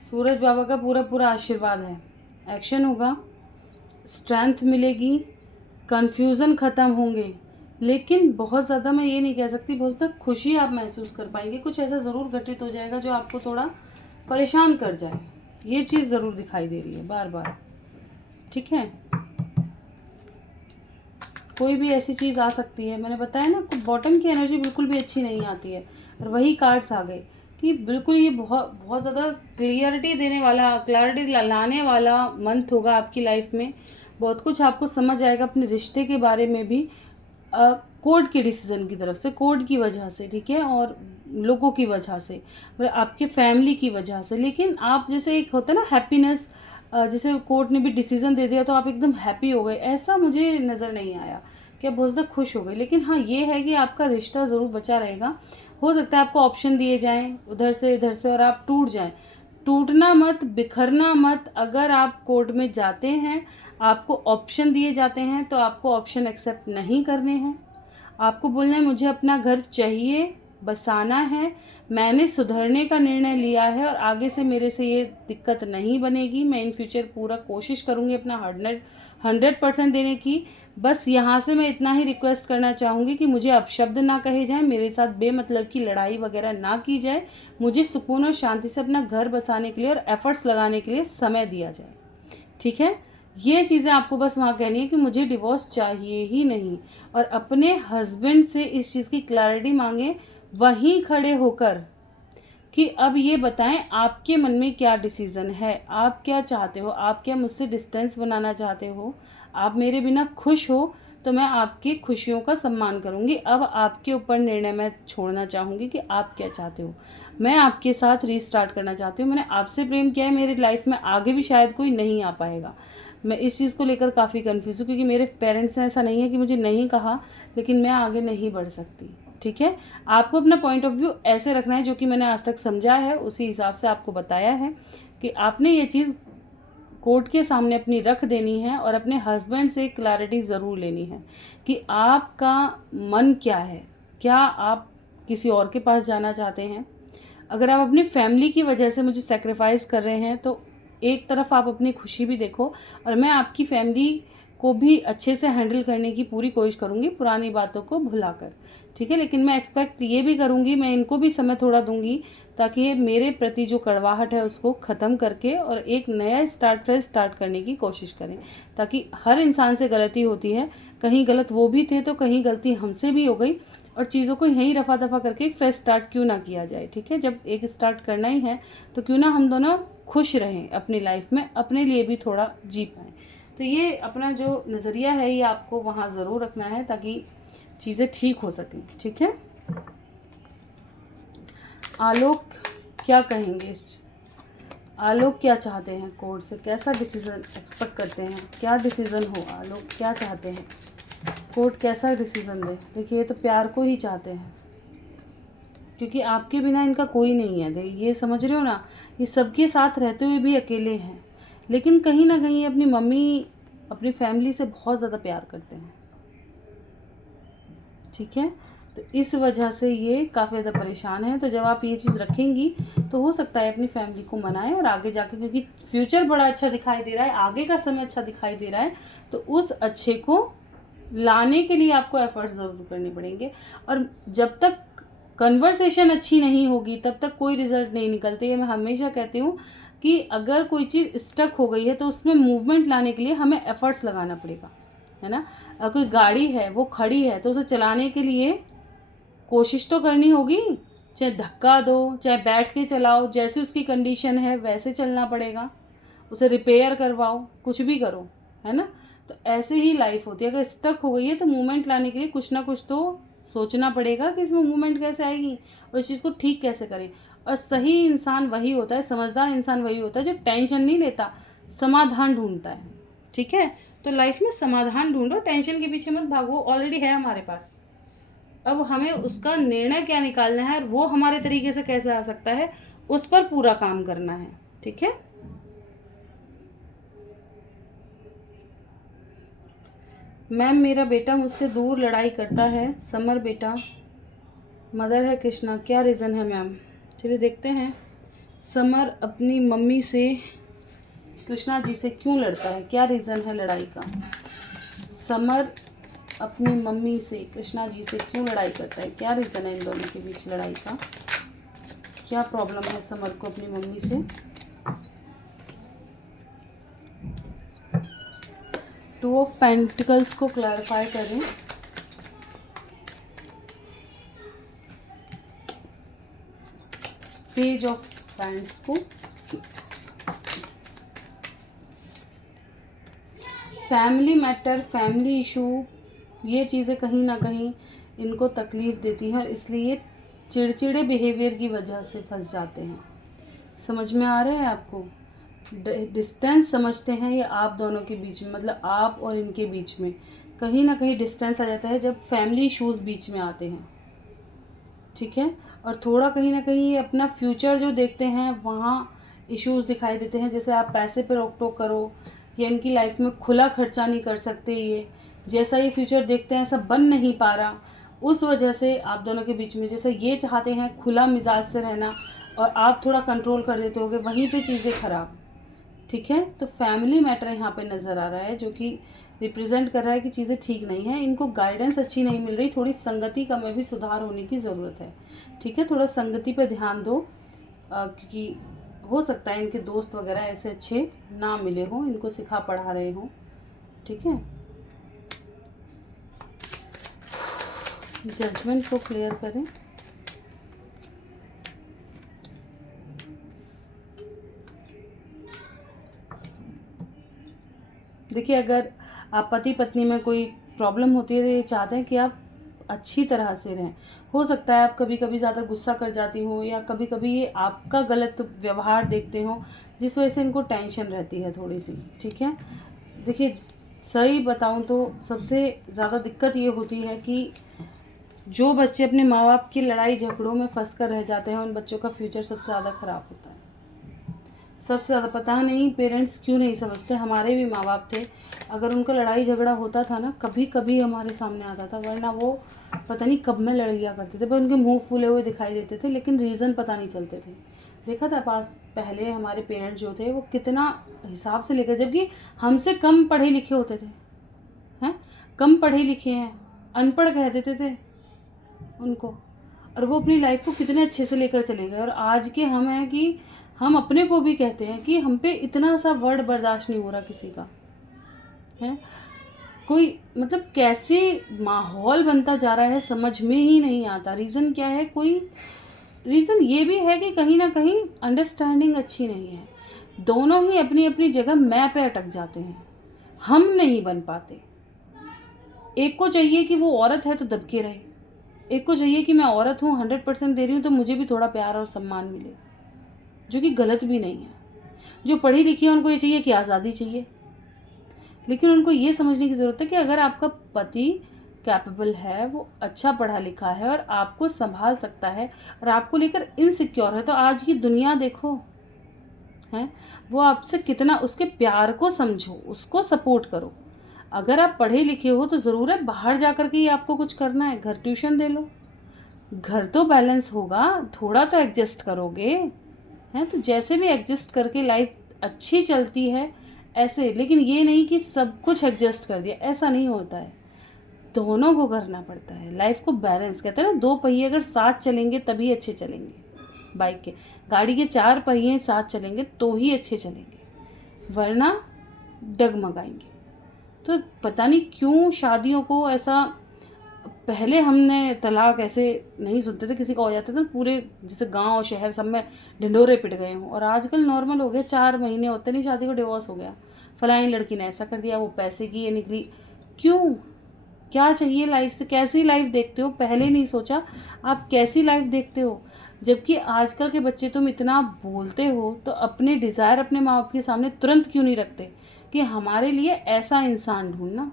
सूरज बाबा का पूरा पूरा आशीर्वाद है, एक्शन होगा, स्ट्रेंथ मिलेगी, कन्फ्यूज़न ख़त्म होंगे, लेकिन बहुत ज़्यादा मैं ये नहीं कह सकती, बहुत ज़्यादा खुशी आप महसूस कर पाएंगे। कुछ ऐसा ज़रूर घटित हो जाएगा जो आपको थोड़ा परेशान कर जाए, ये चीज़ ज़रूर दिखाई दे रही है बार बार, ठीक है, कोई भी ऐसी चीज़ आ सकती है। मैंने बताया ना, बॉटम की एनर्जी बिल्कुल भी अच्छी नहीं आती है, और वही कार्ड्स आ गए कि बिल्कुल ये बहुत बहुत ज़्यादा क्लियरिटी देने वाला, क्लैरिटी लाने वाला मंथ होगा आपकी लाइफ में। बहुत कुछ आपको समझ आएगा अपने रिश्ते के बारे में भी, कोर्ट के डिसीज़न की तरफ से, कोर्ट की वजह से, ठीक है, और लोगों की वजह से, और आपके फैमिली की वजह से। लेकिन आप जैसे एक होता है ना हैप्पीनेस, जैसे कोर्ट ने भी डिसीज़न दे दिया तो आप एकदम हैप्पी हो गए, ऐसा मुझे नज़र नहीं आया कि आप बहुत ज़्यादा खुश हो गए। लेकिन हाँ, ये है कि आपका रिश्ता ज़रूर बचा रहेगा। हो सकता है आपको ऑप्शन दिए जाएं उधर से इधर से और आप टूट जाएं। टूटना मत, बिखरना मत। अगर आप कोर्ट में जाते हैं, आपको ऑप्शन दिए जाते हैं, तो आपको ऑप्शन एक्सेप्ट नहीं करने हैं। आपको बोलना है मुझे अपना घर चाहिए, बसाना है, मैंने सुधरने का निर्णय लिया है और आगे से मेरे से ये दिक्कत नहीं बनेगी। मैं इन फ्यूचर पूरा कोशिश करूँगी अपना 100% देने की। बस यहाँ से मैं इतना ही रिक्वेस्ट करना चाहूँगी कि मुझे अपशब्द ना कहे जाएं, मेरे साथ बेमतलब की लड़ाई वगैरह ना की जाए, मुझे सुकून और शांति से अपना घर बसाने के लिए और एफर्ट्स लगाने के लिए समय दिया जाए, ठीक है। ये चीज़ें आपको बस वहाँ कहनी है कि मुझे डिवोर्स चाहिए ही नहीं, और अपने हस्बैंड से इस चीज़ की क्लैरिटी मांगे वहीं खड़े होकर कि अब ये बताएं आपके मन में क्या डिसीज़न है, आप क्या चाहते हो, आप क्या मुझसे डिस्टेंस बनाना चाहते हो, आप मेरे बिना खुश हो तो मैं आपकी खुशियों का सम्मान करूंगी। अब आपके ऊपर निर्णय मैं छोड़ना चाहूँगी कि आप क्या चाहते हो। मैं आपके साथ रीस्टार्ट करना चाहती हूँ, मैंने आपसे प्रेम किया है, मेरी लाइफ में आगे भी शायद कोई नहीं आ पाएगा। मैं इस चीज़ को लेकर काफ़ी कंफ्यूज हूँ, क्योंकि मेरे पेरेंट्स ने ऐसा नहीं है कि मुझे नहीं कहा, लेकिन मैं आगे नहीं बढ़ सकती, ठीक है। आपको अपना पॉइंट ऑफ व्यू ऐसे रखना है, जो कि मैंने आज तक समझा है उसी हिसाब से आपको बताया है कि आपने ये चीज़ कोर्ट के सामने अपनी रख देनी है और अपने हस्बैंड से क्लैरिटी ज़रूर लेनी है कि आपका मन क्या है, क्या आप किसी और के पास जाना चाहते हैं। अगर आप अपनी फैमिली की वजह से मुझे सेक्रीफाइस कर रहे हैं तो एक तरफ आप अपनी खुशी भी देखो, और मैं आपकी फैमिली को भी अच्छे से हैंडल करने की पूरी कोशिश करूँगी, पुरानी बातों को भुलाकर, ठीक है। लेकिन मैं एक्सपेक्ट ये भी करूँगी, मैं इनको भी समय थोड़ा दूंगी ताकि ये मेरे प्रति जो कड़वाहट है उसको ख़त्म करके और एक नया फ्रेश स्टार्ट करने की कोशिश करें, ताकि हर इंसान से गलती होती है, कहीं गलत वो भी थे तो कहीं गलती हमसे भी हो गई, और चीज़ों को यहीं रफा दफा करके एक फ्रेश स्टार्ट क्यों ना किया जाए, ठीक है। जब एक स्टार्ट करना ही है तो क्यों ना हम दोनों खुश रहें अपनी लाइफ में, अपने लिए भी थोड़ा जी पाएँ। तो ये अपना जो नज़रिया है ये आपको वहाँ ज़रूर रखना है ताकि चीज़ें ठीक हो सकें, ठीक है। आलोक क्या कहेंगे, आलोक क्या चाहते हैं कोर्ट से, कैसा डिसीज़न एक्सपेक्ट करते हैं, क्या डिसीज़न हो, आलोक क्या चाहते हैं, कोर्ट कैसा डिसीज़न दे। देखिए, ये तो प्यार को ही चाहते हैं, क्योंकि आपके बिना इनका कोई नहीं है। देखिए, ये समझ रहे हो ना, ये सबके साथ रहते हुए भी अकेले हैं, लेकिन कहीं ना कहीं अपनी मम्मी, अपनी फैमिली से बहुत ज़्यादा प्यार करते हैं, ठीक है। तो इस वजह से ये काफ़ी ज़्यादा परेशान है। तो जब आप ये चीज़ रखेंगी तो हो सकता है अपनी फैमिली को मनाएं, और आगे जाके, क्योंकि फ्यूचर बड़ा अच्छा दिखाई दे रहा है, आगे का समय अच्छा दिखाई दे रहा है, तो उस अच्छे को लाने के लिए आपको एफर्ट्स ज़रूर करने पड़ेंगे। और जब तक कन्वर्सेशन अच्छी नहीं होगी तब तक कोई रिजल्ट नहीं निकलते। ये मैं हमेशा कहती हूँ कि अगर कोई चीज़ स्टक हो गई है तो उसमें मूवमेंट लाने के लिए हमें एफर्ट्स लगाना पड़ेगा, है ना। अगर कोई गाड़ी है वो खड़ी है तो उसे चलाने के लिए कोशिश तो करनी होगी, चाहे धक्का दो चाहे बैठ के चलाओ, जैसे उसकी कंडीशन है वैसे चलना पड़ेगा, उसे रिपेयर करवाओ, कुछ भी करो, है ना। तो ऐसे ही लाइफ होती है। अगर स्टक हो गई है तो मूवमेंट लाने के लिए कुछ ना कुछ तो सोचना पड़ेगा कि इसमें मूवमेंट कैसे आएगी और इस चीज़ को ठीक कैसे करें। और सही इंसान वही होता है, समझदार इंसान वही होता है जो टेंशन नहीं लेता, समाधान ढूंढता है। ठीक है, तो लाइफ में समाधान ढूंढो, टेंशन के पीछे मत भागो, ऑलरेडी है हमारे पास। अब हमें उसका निर्णय क्या निकालना है और वो हमारे तरीके से कैसे आ सकता है, उस पर पूरा काम करना है। ठीक है, मैम मेरा बेटा मुझसे दूर लड़ाई करता है। समर बेटा मदर है कृष्णा, क्या रीज़न है मैम? चलिए देखते हैं। समर अपनी मम्मी से कृष्णा जी से क्यों लड़ता है, क्या रीज़न है लड़ाई का? समर अपनी मम्मी से कृष्णा जी से क्यों लड़ाई करता है, क्या रीज़न है इन दोनों के बीच लड़ाई का? क्या प्रॉब्लम है समर को अपनी मम्मी से? 2 ऑफ पेंटिकल्स को क्लैरिफाई करें। पेज ऑफ वैंड्स को, फैमिली मैटर, फैमिली इशू, ये चीज़ें कहीं ना कहीं इनको तकलीफ़ देती हैं और इसलिए चिड़चिड़े बिहेवियर की वजह से फंस जाते हैं। समझ में आ रहा है आपको? डिस्टेंस समझते हैं ये आप दोनों के बीच में, मतलब आप और इनके बीच में कहीं ना कहीं डिस्टेंस आ जाता है जब फैमिली इश्यूज़ बीच में आते हैं। ठीक है, और थोड़ा कहीं ना कहीं ये अपना फ्यूचर जो देखते हैं वहाँ इश्यूज़ दिखाई देते हैं, जैसे आप पैसे पे रोक टोक करो या इनकी लाइफ में खुला खर्चा नहीं कर सकते, ये जैसा ये फ्यूचर देखते हैं ऐसा बन नहीं पा रहा, उस वजह से आप दोनों के बीच में जैसे ये चाहते हैं खुला मिजाज से रहना और आप थोड़ा कंट्रोल कर देते होगे, वहीं पे चीज़ें ख़राब। ठीक है, तो फैमिली मैटर यहाँ पे नज़र आ रहा है जो कि रिप्रेजेंट कर रहा है कि चीज़ें ठीक नहीं है, इनको गाइडेंस अच्छी नहीं मिल रही, थोड़ी संगति का में भी सुधार होने की ज़रूरत है। ठीक है, थोड़ा संगति पे ध्यान दो, क्योंकि हो सकता है इनके दोस्त वगैरह ऐसे अच्छे ना मिले हों, इनको सिखा पढ़ा रहे हों। ठीक है, जजमेंट को क्लियर करें। देखिए, अगर आप पति पत्नी में कोई प्रॉब्लम होती है तो ये चाहते हैं कि आप अच्छी तरह से रहें। हो सकता है आप कभी कभी ज़्यादा गुस्सा कर जाती हो या कभी कभी ये आपका गलत व्यवहार देखते हो, जिस वजह से इनको टेंशन रहती है थोड़ी सी। ठीक है, देखिए सही बताऊं तो सबसे ज़्यादा दिक्कत ये होती है कि जो बच्चे अपने माँ बाप की लड़ाई झगड़ों में फंस कर रह जाते हैं उन बच्चों का फ्यूचर सबसे ज़्यादा ख़राब होता है। सबसे ज़्यादा पता नहीं पेरेंट्स क्यों नहीं समझते, हमारे भी माँ बाप थे, अगर उनका लड़ाई झगड़ा होता था ना कभी कभी हमारे सामने आता था, वरना वो पता नहीं कब में लड़ लिया करते थे, पर उनके मुंह फूले हुए दिखाई देते थे लेकिन रीज़न पता नहीं चलते थे। देखा था पास पहले हमारे पेरेंट्स जो थे वो कितना हिसाब से लेकर, जबकि हमसे कम पढ़े लिखे होते थे, हैं कम पढ़े लिखे हैं, अनपढ़ कह देते थे उनको, और वो अपनी लाइफ को कितने अच्छे से लेकर चले गए। और आज के हम हैं कि हम अपने को भी कहते हैं कि हम पे इतना सा वर्ड बर्दाश्त नहीं हो रहा किसी का, है कोई, मतलब कैसे माहौल बनता जा रहा है समझ में ही नहीं आता। रीज़न क्या है? कोई रीज़न ये भी है कि कहीं ना कहीं अंडरस्टैंडिंग अच्छी नहीं है, दोनों ही अपनी अपनी जगह मैं पे अटक जाते हैं, हम नहीं बन पाते। एक को चाहिए कि वो औरत है तो दबके रहे, एक को चाहिए कि मैं औरत हूँ 100% दे रही हूँ तो मुझे भी थोड़ा प्यार और सम्मान मिले, जो कि गलत भी नहीं है। जो पढ़ी लिखी है उनको ये चाहिए कि आज़ादी चाहिए, लेकिन उनको ये समझने की ज़रूरत है कि अगर आपका पति कैपेबल है, वो अच्छा पढ़ा लिखा है और आपको संभाल सकता है और आपको लेकर इनसिक्योर है, तो आज की दुनिया देखो है, वो आपसे कितना, उसके प्यार को समझो, उसको सपोर्ट करो। अगर आप पढ़े लिखे हो तो ज़रूर है बाहर जा कर के ही आपको कुछ करना है, घर ट्यूशन दे लो, घर तो बैलेंस होगा, थोड़ा तो एडजस्ट करोगे, हैं तो जैसे भी एडजस्ट करके लाइफ अच्छी चलती है ऐसे, लेकिन ये नहीं कि सब कुछ एडजस्ट कर दिया, ऐसा नहीं होता है, दोनों को करना पड़ता है। लाइफ को बैलेंस, कहते हैं ना 2 पहिए अगर साथ चलेंगे तभी अच्छे चलेंगे, बाइक के गाड़ी के 4 पहिए साथ चलेंगे तो ही अच्छे चलेंगे, वरना डगमगाएंगे। तो पता नहीं क्यों शादियों को ऐसा, पहले हमने तलाक ऐसे नहीं सुनते थे, किसी का हो जाता था पूरे जैसे गांव शहर सब में ढिंढोरे पिट गए हों, और आजकल नॉर्मल हो गया, 4 महीने होते नहीं शादी को डिवोर्स हो गया, फलानी लड़की ने ऐसा कर दिया, वो पैसे की ये निकली। क्यों? क्या चाहिए लाइफ से? कैसी लाइफ देखते हो? पहले नहीं सोचा आप कैसी लाइफ देखते हो? जबकि आजकल के बच्चे तुम इतना बोलते हो तो अपने डिज़ायर अपने माँ बाप के सामने तुरंत क्यों नहीं रखते कि हमारे लिए ऐसा इंसान ढूंढना,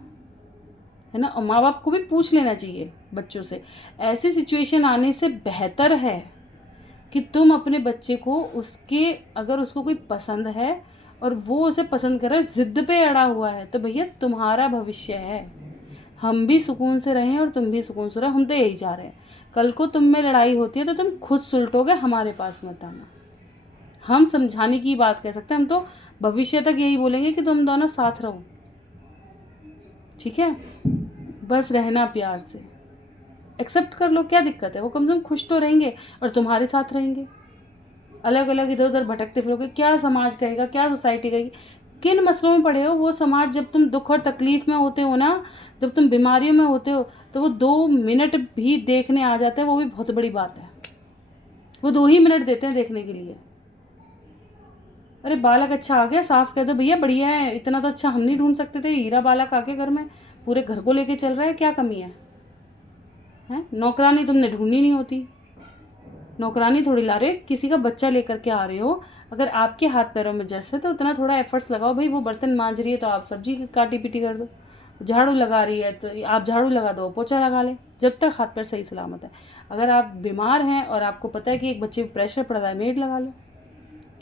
है ना? और माँ बाप को भी पूछ लेना चाहिए बच्चों से। ऐसी सिचुएशन आने से बेहतर है कि तुम अपने बच्चे को उसके, अगर उसको कोई पसंद है और वो उसे पसंद कर रहा है, ज़िद्द पे अड़ा हुआ है, तो भैया तुम्हारा भविष्य है, हम भी सुकून से रहें और तुम भी सुकून से रहो, हम तो यही चाह रहे हैं। कल को तुम में लड़ाई होती है तो तुम खुद सुलटोगे, हमारे पास मत आना। हम समझाने की बात कह सकते हैं, हम तो भविष्य तक यही बोलेंगे कि तुम दोनों साथ रहो, ठीक है? बस रहना प्यार से, एक्सेप्ट कर लो, क्या दिक्कत है? वो कम से कम खुश तो रहेंगे और तुम्हारे साथ रहेंगे। अलग अलग इधर उधर भटकते फिरोगे, क्या समाज कहेगा, क्या सोसाइटी कहेगी? किन मसलों में पड़े हो? वो समाज जब तुम दुख और तकलीफ में होते हो ना, जब तुम बीमारियों में होते हो, तो वो 2 मिनट भी देखने आ जाते हैं, वो भी बहुत बड़ी बात है। वो 2 ही मिनट देते हैं देखने के लिए। अरे बालक अच्छा आ गया, साफ कह दो भैया बढ़िया है, इतना तो अच्छा हम नहीं ढूंढ सकते थे, हीरा बालक आके घर में पूरे घर को लेके चल रहा है, क्या कमी है? हैं? नौकरानी तुमने ढूंढनी नहीं होती, नौकरानी थोड़ी ला रहे, किसी का बच्चा लेकर के आ रहे हो, अगर आपके हाथ पैरों में जैसे तो उतना थोड़ा एफर्ट्स लगाओ। भाई वो बर्तन मांज रही है तो आप सब्जी काटी पीटी कर दो, झाड़ू लगा रही है तो आप झाड़ू लगा दो, पोछा लगा ले, जब तक हाथ पैर सही सलामत है। अगर आप बीमार हैं और आपको पता है कि एक बच्चे पर प्रेशर पड़ रहा है, मेड लगा लो,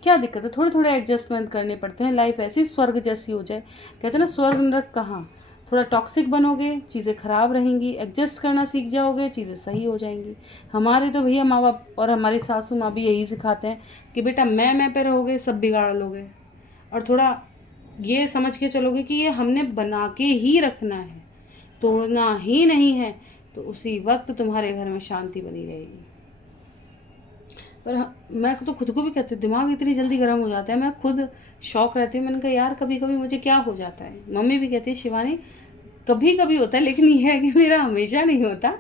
क्या दिक्कत है? थोड़े थोड़े एडजस्टमेंट करने पड़ते हैं, लाइफ ऐसी स्वर्ग जैसी हो जाए। कहते हैं ना स्वर्ग नरक कहाँ। थोड़ा टॉक्सिक बनोगे, चीज़ें ख़राब रहेंगी, एडजस्ट करना सीख जाओगे, चीज़ें सही हो जाएंगी। हमारे तो भैया माँ बाप और हमारी सासू माँ भी यही सिखाते हैं कि बेटा मैं पे रहोगे सब बिगाड़ लोगे, और थोड़ा ये समझ के चलोगे कि ये हमने बना के ही रखना है, तोड़ना ही नहीं है, तो उसी वक्त तुम्हारे घर में शांति बनी रहेगी। पर मैं तो खुद को भी कहती हूँ, दिमाग इतनी जल्दी गर्म हो जाता है, मैं खुद शौक रहती हूँ। मैंने कहा यार कभी कभी मुझे क्या हो जाता है। मम्मी भी कहती है शिवानी कभी कभी होता है, लेकिन ये है कि मेरा हमेशा नहीं होता,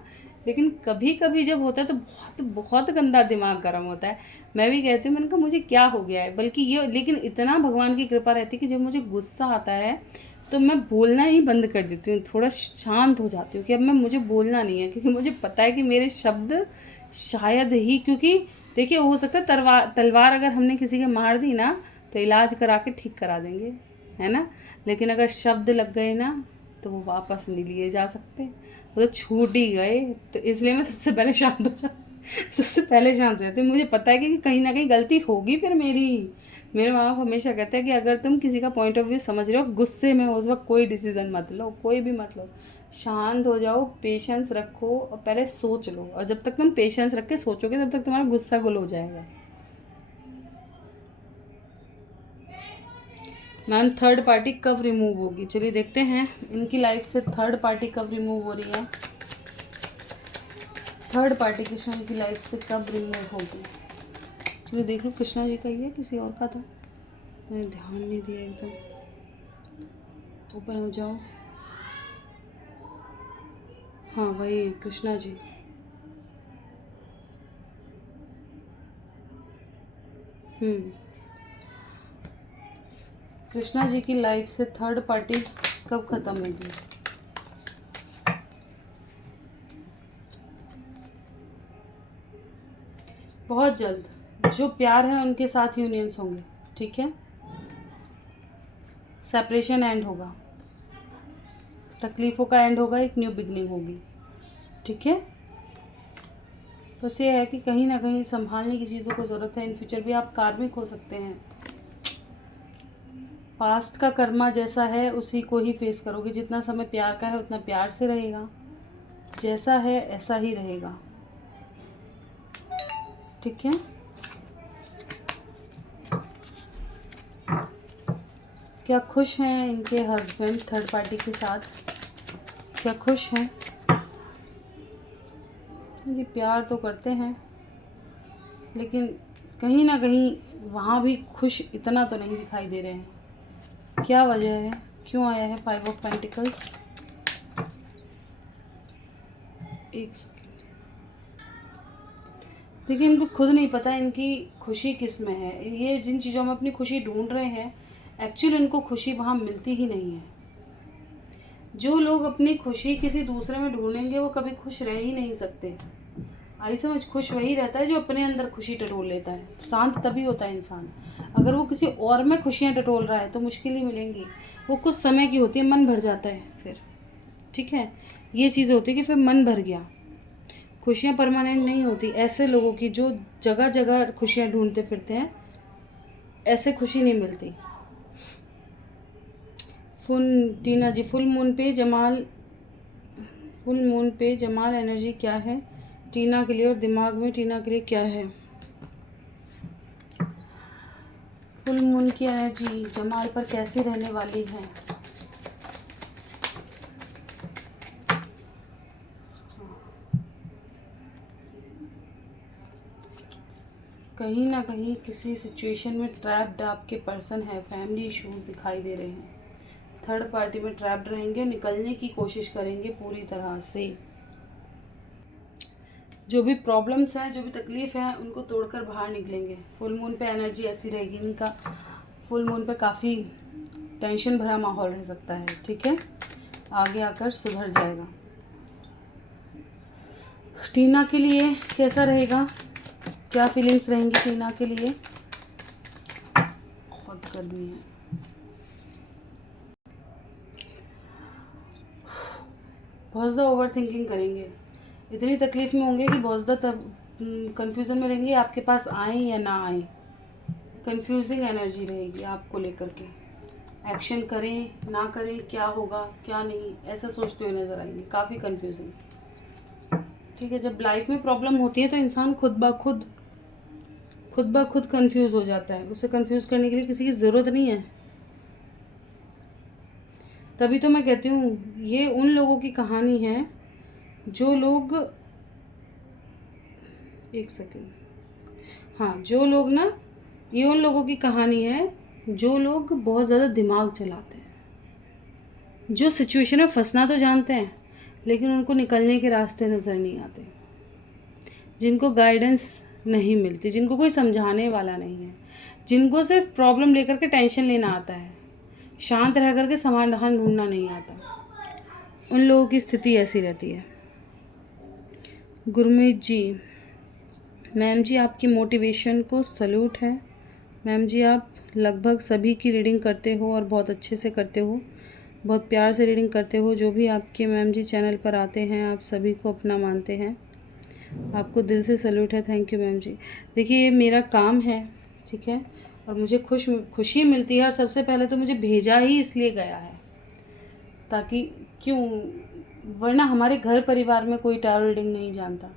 लेकिन कभी कभी जब होता है तो बहुत बहुत गंदा दिमाग गर्म होता है। मैं भी कहती हूँ, मैंने कहा मुझे क्या हो गया है, बल्कि ये, लेकिन इतना भगवान की कृपा रहती है कि जब मुझे गुस्सा आता है तो मैं बोलना ही बंद कर देती हूँ, थोड़ा शांत हो जाती हूँ कि अब मुझे बोलना नहीं है, क्योंकि मुझे पता है कि मेरे शब्द शायद ही, क्योंकि देखिए हो सकता है तलवार अगर हमने किसी के मार दी ना तो इलाज करा के ठीक करा देंगे, है ना? लेकिन अगर शब्द लग गए ना तो वो वापस नहीं लिए जा सकते, वो तो छूट ही गए। तो इसलिए मैं सबसे पहले शांत हो जाती हूँ। मुझे पता है कि कहीं ना कहीं गलती होगी फिर मेरी। मेरे माँ बाप हमेशा कहते हैं कि अगर तुम किसी का पॉइंट ऑफ व्यू समझ रहे हो, गुस्से में हो उस वक्त कोई डिसीजन मत लो, कोई भी मत लो, शांत हो जाओ, पेशेंस रखो और पहले सोच लो। और जब तक तुम पेशेंस रख के सोचोगे तब तक तुम्हारा गुस्सा गुल हो जाएगा। मैम थर्ड पार्टी कब रिमूव होगी? चलिए देखते हैं इनकी लाइफ से थर्ड पार्टी कब रिमूव हो रही है। थर्ड पार्टी कृष्णा जी की लाइफ से कब रिमूव होगी? चलिए देख लो, कृष्णा जी का ही है किसी और का था, मैंने ध्यान नहीं दिया। एकदम ऊपर हो जाओ, हाँ वही कृष्णा जी। कृष्णा जी की लाइफ से थर्ड पार्टी कब खत्म होगी? बहुत जल्द। जो प्यार है उनके साथ यूनियंस होंगे, ठीक है? सेपरेशन एंड होगा, तकलीफ़ों का एंड होगा, एक न्यू बिगनिंग होगी, ठीक है? बस ये है कि कहीं ना कहीं संभालने की चीज़ों को ज़रूरत है। इन फ्यूचर भी आप कार्मिक हो सकते हैं। पास्ट का कर्मा जैसा है उसी को ही फेस करोगे। जितना समय प्यार का है उतना प्यार से रहेगा, जैसा है ऐसा ही रहेगा, ठीक है? क्या खुश हैं इनके हस्बैंड थर्ड पार्टी के साथ? क्या खुश हैं? जी प्यार तो करते हैं, लेकिन कहीं ना कहीं वहाँ भी खुश इतना तो नहीं दिखाई दे रहे हैं। क्या वजह है? क्यों आया है 5 ऑफ पेंटिकल्स? एक सेकेंड। देखिए, इनको खुद नहीं पता इनकी खुशी किस में है। ये जिन चीज़ों में अपनी खुशी ढूंढ रहे हैं, एक्चुअली इनको खुशी वहाँ मिलती ही नहीं है। जो लोग अपनी खुशी किसी दूसरे में ढूंढेंगे वो कभी खुश रह ही नहीं सकते। आई समझ? खुश वही रहता है जो अपने अंदर खुशी टटोल लेता है। शांत तभी होता है इंसान। अगर वो किसी और में खुशियाँ टटोल रहा है तो मुश्किल ही मिलेंगी। वो कुछ समय की होती है, मन भर जाता है फिर। ठीक है, ये चीज़ होती है कि फिर मन भर गया। खुशियाँ परमानेंट नहीं होती। ऐसे लोगों की जो जगह जगह खुशियाँ ढूंढते फिरते हैं, ऐसे खुशी नहीं मिलती। टीना जी, फुल मून पे जमाल एनर्जी क्या है टीना के लिए, और दिमाग में टीना के लिए क्या है? फुल मून की एनर्जी जमाल पर कैसी रहने वाली है? कहीं ना कहीं किसी सिचुएशन में ट्रैप्ड आपके पर्सन है। फैमिली इश्यूज दिखाई दे रहे हैं। थर्ड पार्टी में ट्रैप्ड रहेंगे, निकलने की कोशिश करेंगे पूरी तरह से। जो भी प्रॉब्लम्स हैं, जो भी तकलीफ है, उनको तोड़कर बाहर निकलेंगे। फुल मून पे एनर्जी ऐसी रहेगी इनका। फुल मून पे काफ़ी टेंशन भरा माहौल रह सकता है। ठीक है, आगे आकर सुधर जाएगा। टीना के लिए कैसा रहेगा? क्या फीलिंग्स रहेंगी टीना के लिए? बहुत गर्मी है। बहुत ज़्यादा ओवर थिंकिंग करेंगे। इतनी तकलीफ में होंगे कि बहुत ज़्यादा कन्फ्यूज़न में रहेंगे, आपके पास आए या ना आए। कन्फ्यूजिंग एनर्जी रहेगी आपको लेकर के। एक्शन करें ना करें, क्या होगा क्या नहीं, ऐसा सोचते हुए नज़र आएंगे। काफ़ी कन्फ्यूजिंग। ठीक है, जब लाइफ में प्रॉब्लम होती है तो इंसान खुद ब खुद कंफ्यूज हो जाता है। उसे कंफ्यूज करने के लिए किसी की ज़रूरत नहीं है। तभी तो मैं कहती हूँ ये उन लोगों की कहानी है जो लोग, एक सेकेंड, हाँ, जो लोग ना, ये उन लोगों की कहानी है जो लोग बहुत ज़्यादा दिमाग चलाते हैं, जो सिचुएशन में फंसना तो जानते हैं लेकिन उनको निकलने के रास्ते नज़र नहीं आते, जिनको गाइडेंस नहीं मिलती, जिनको कोई समझाने वाला नहीं है, जिनको सिर्फ प्रॉब्लम लेकर के टेंशन लेना आता है, शांत रह कर के समाधान ढूंढना नहीं आता। उन लोगों की स्थिति ऐसी रहती है। गुरमीत जी, मैम जी आपकी मोटिवेशन को सल्यूट है। मैम जी आप लगभग सभी की रीडिंग करते हो और बहुत अच्छे से करते हो, बहुत प्यार से रीडिंग करते हो। जो भी आपके मैम जी चैनल पर आते हैं आप सभी को अपना मानते हैं। आपको दिल से सल्यूट है। थैंक यू मैम जी। देखिए, ये मेरा काम है, ठीक है, और मुझे खुशी मिलती है। और सबसे पहले तो मुझे भेजा ही इसलिए गया है ताकि, क्यों, वरना हमारे घर परिवार में कोई टैरो रीडिंग नहीं जानता।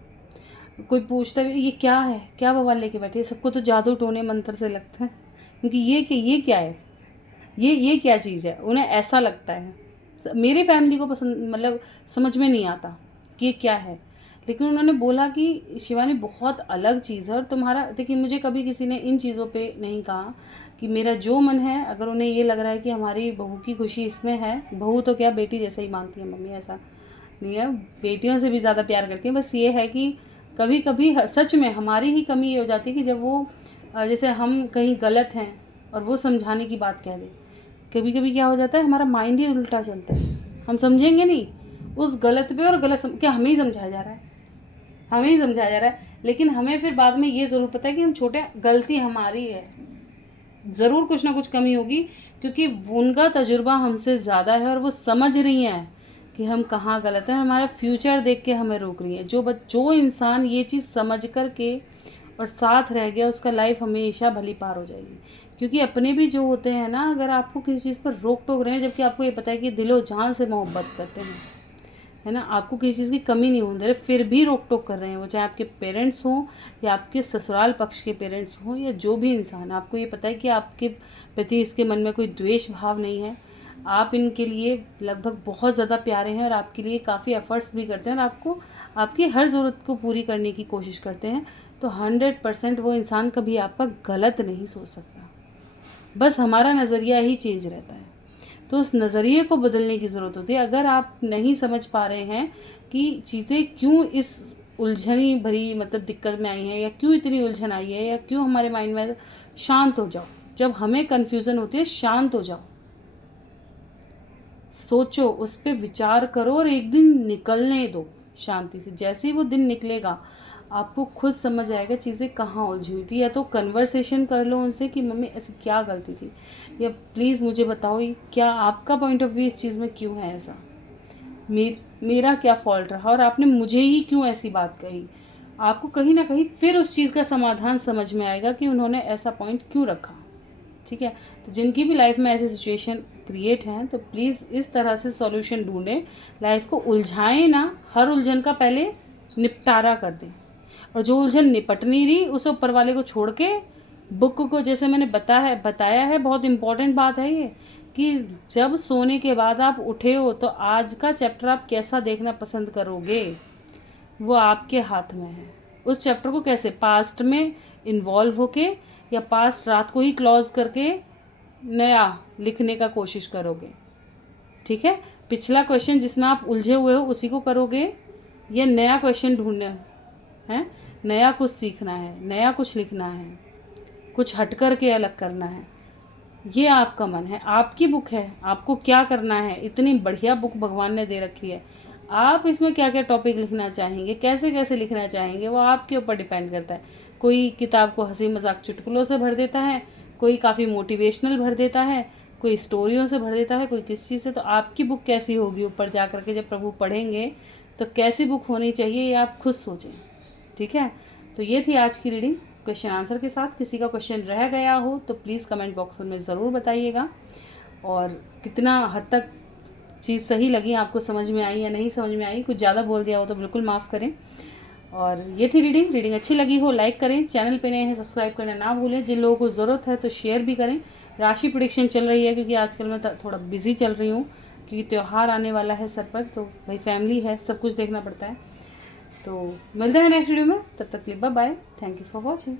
कोई पूछता भी ये क्या है, क्या बवाल लेके बैठे, सबको तो जादू टोने मंत्र से लगता है, क्योंकि ये क्या है, ये क्या चीज़ है, उन्हें ऐसा लगता है। मेरी फैमिली को पसंद, मतलब समझ में नहीं आता कि ये क्या है, लेकिन उन्होंने बोला कि शिवानी बहुत अलग चीज़ है। और तुम्हारा, देखिए, मुझे कभी किसी ने इन चीज़ों पे नहीं कहा कि मेरा जो मन है, अगर उन्हें ये लग रहा है कि हमारी बहू की खुशी इसमें है, बहू तो क्या बेटी जैसे ही मानती है मम्मी, ऐसा नहीं है, बेटियों से भी ज़्यादा प्यार करती हैं। बस ये है कि कभी कभी सच में हमारी ही कमी ये हो जाती है कि जब वो, जैसे हम कहीं गलत हैं और वो समझाने की बात कह दें, कभी कभी क्या हो जाता है, हमारा माइंड ही उल्टा चलता है। हम समझेंगे नहीं उस गलत पे, और क्या हमें ही समझाया जा रहा है, हमें ही समझाया जा रहा है, लेकिन हमें फिर बाद में ये ज़रूर पता है कि हम छोटे, गलती हमारी है, ज़रूर कुछ ना कुछ कमी होगी, क्योंकि उनका तजुर्बा हमसे ज़्यादा है और वो समझ रही हैं कि हम कहाँ गलत हैं। हमारा फ्यूचर देख के हमें रोक रही है। जो इंसान ये चीज़ समझ कर के और साथ रह गया, उसका लाइफ हमेशा भली पार हो जाएगी। क्योंकि अपने भी जो होते हैं ना, अगर आपको किसी चीज़ पर रोक टोक रहे हैं, जबकि आपको ये पता है कि दिलो जान से मोहब्बत करते हैं, है ना, आपको किसी चीज़ की कमी नहीं होने दे रहे, फिर भी रोक टोक कर रहे हैं, वो चाहे आपके पेरेंट्स हों या आपके ससुराल पक्ष के पेरेंट्स हों या जो भी इंसान, आपको ये पता है कि आपके प्रति इसके मन में कोई द्वेष भाव नहीं है, आप इनके लिए लगभग बहुत ज़्यादा प्यारे हैं और आपके लिए काफ़ी एफर्ट्स भी करते हैं और आपको आपकी हर ज़रूरत को पूरी करने की कोशिश करते हैं, तो 100% वो इंसान कभी आपका गलत नहीं सोच सकता। बस हमारा नज़रिया ही चेंज रहता है। तो उस नज़रिए को बदलने की ज़रूरत होती है। अगर आप नहीं समझ पा रहे हैं कि चीज़ें क्यों इस उलझनी भरी मतलब दिक्कत में आई हैं, या क्यों इतनी उलझन आई है, या क्यों हमारे माइंड में, शांत हो जाओ। जब हमें कन्फ्यूज़न होती है, शांत हो जाओ, सोचो, उस पर विचार करो और एक दिन निकलने दो शांति से। जैसे ही वो दिन निकलेगा आपको खुद समझ आएगा चीज़ें कहाँ उलझी हुई थी। या तो कन्वर्सेशन कर लो उनसे कि मम्मी ऐसी क्या गलती थी, या प्लीज़ मुझे बताओ क्या आपका पॉइंट ऑफ व्यू इस चीज़ में क्यों है ऐसा, मेरा क्या फॉल्ट रहा और आपने मुझे ही क्यों ऐसी बात कही। आपको कहीं ना कहीं फिर उस चीज़ का समाधान समझ में आएगा कि उन्होंने ऐसा पॉइंट क्यों रखा। ठीक है, तो जिनकी भी लाइफ में ऐसी सिचुएशन क्रिएट हैं तो प्लीज़ इस तरह से सॉल्यूशन ढूंढें, लाइफ को उलझाएं ना, हर उलझन का पहले निपटारा कर दें। और जो उलझन निपट नहीं रही उसे ऊपर वाले को छोड़ के बुक को, जैसे मैंने बताया है बहुत इंपॉर्टेंट बात है ये, कि जब सोने के बाद आप उठे हो तो आज का चैप्टर आप कैसा देखना पसंद करोगे वो आपके हाथ में है। उस चैप्टर को कैसे पास्ट में इन्वॉल्व होके या पास्ट रात को ही क्लोज करके नया लिखने का कोशिश करोगे। ठीक है, पिछला क्वेश्चन जिसमें आप उलझे हुए हो उसी को करोगे, या नया क्वेश्चन ढूंढना है, नया कुछ सीखना है, नया कुछ लिखना है, कुछ हट कर के अलग करना है। ये आपका मन है, आपकी बुक है, आपको क्या करना है। इतनी बढ़िया बुक भगवान ने दे रखी है, आप इसमें क्या क्या टॉपिक लिखना चाहेंगे, कैसे कैसे लिखना चाहेंगे, वो आपके ऊपर डिपेंड करता है। कोई किताब को हंसी मजाक चुटकुलों से भर देता है, कोई काफ़ी मोटिवेशनल भर देता है, कोई स्टोरियों से भर देता है, कोई किस चीज़ से। तो आपकी बुक कैसी होगी ऊपर जा कर के जब प्रभु पढ़ेंगे तो कैसी बुक होनी चाहिए ये आप खुद सोचें। ठीक है, तो ये थी आज की रीडिंग क्वेश्चन आंसर के साथ। किसी का क्वेश्चन रह गया हो तो प्लीज़ कमेंट बॉक्स में ज़रूर बताइएगा, और कितना हद तक चीज़ सही लगी, आपको समझ में आई या नहीं समझ में आई, कुछ ज़्यादा बोल दिया हो तो बिल्कुल माफ़ करें। और ये थी रीडिंग अच्छी लगी हो लाइक करें, चैनल पे नए हैं सब्सक्राइब करना ना भूलें, जिन लोगों को ज़रूरत है तो शेयर भी करें। राशि प्रेडिक्शन चल रही है क्योंकि आजकल मैं थोड़ा बिजी चल रही हूँ, क्योंकि त्यौहार आने वाला है सर पर, तो भाई फैमिली है, सब कुछ देखना पड़ता है। तो मिलते हैं नेक्स्ट वीडियो में, तब तक के लिए bye bye, thank you for watching.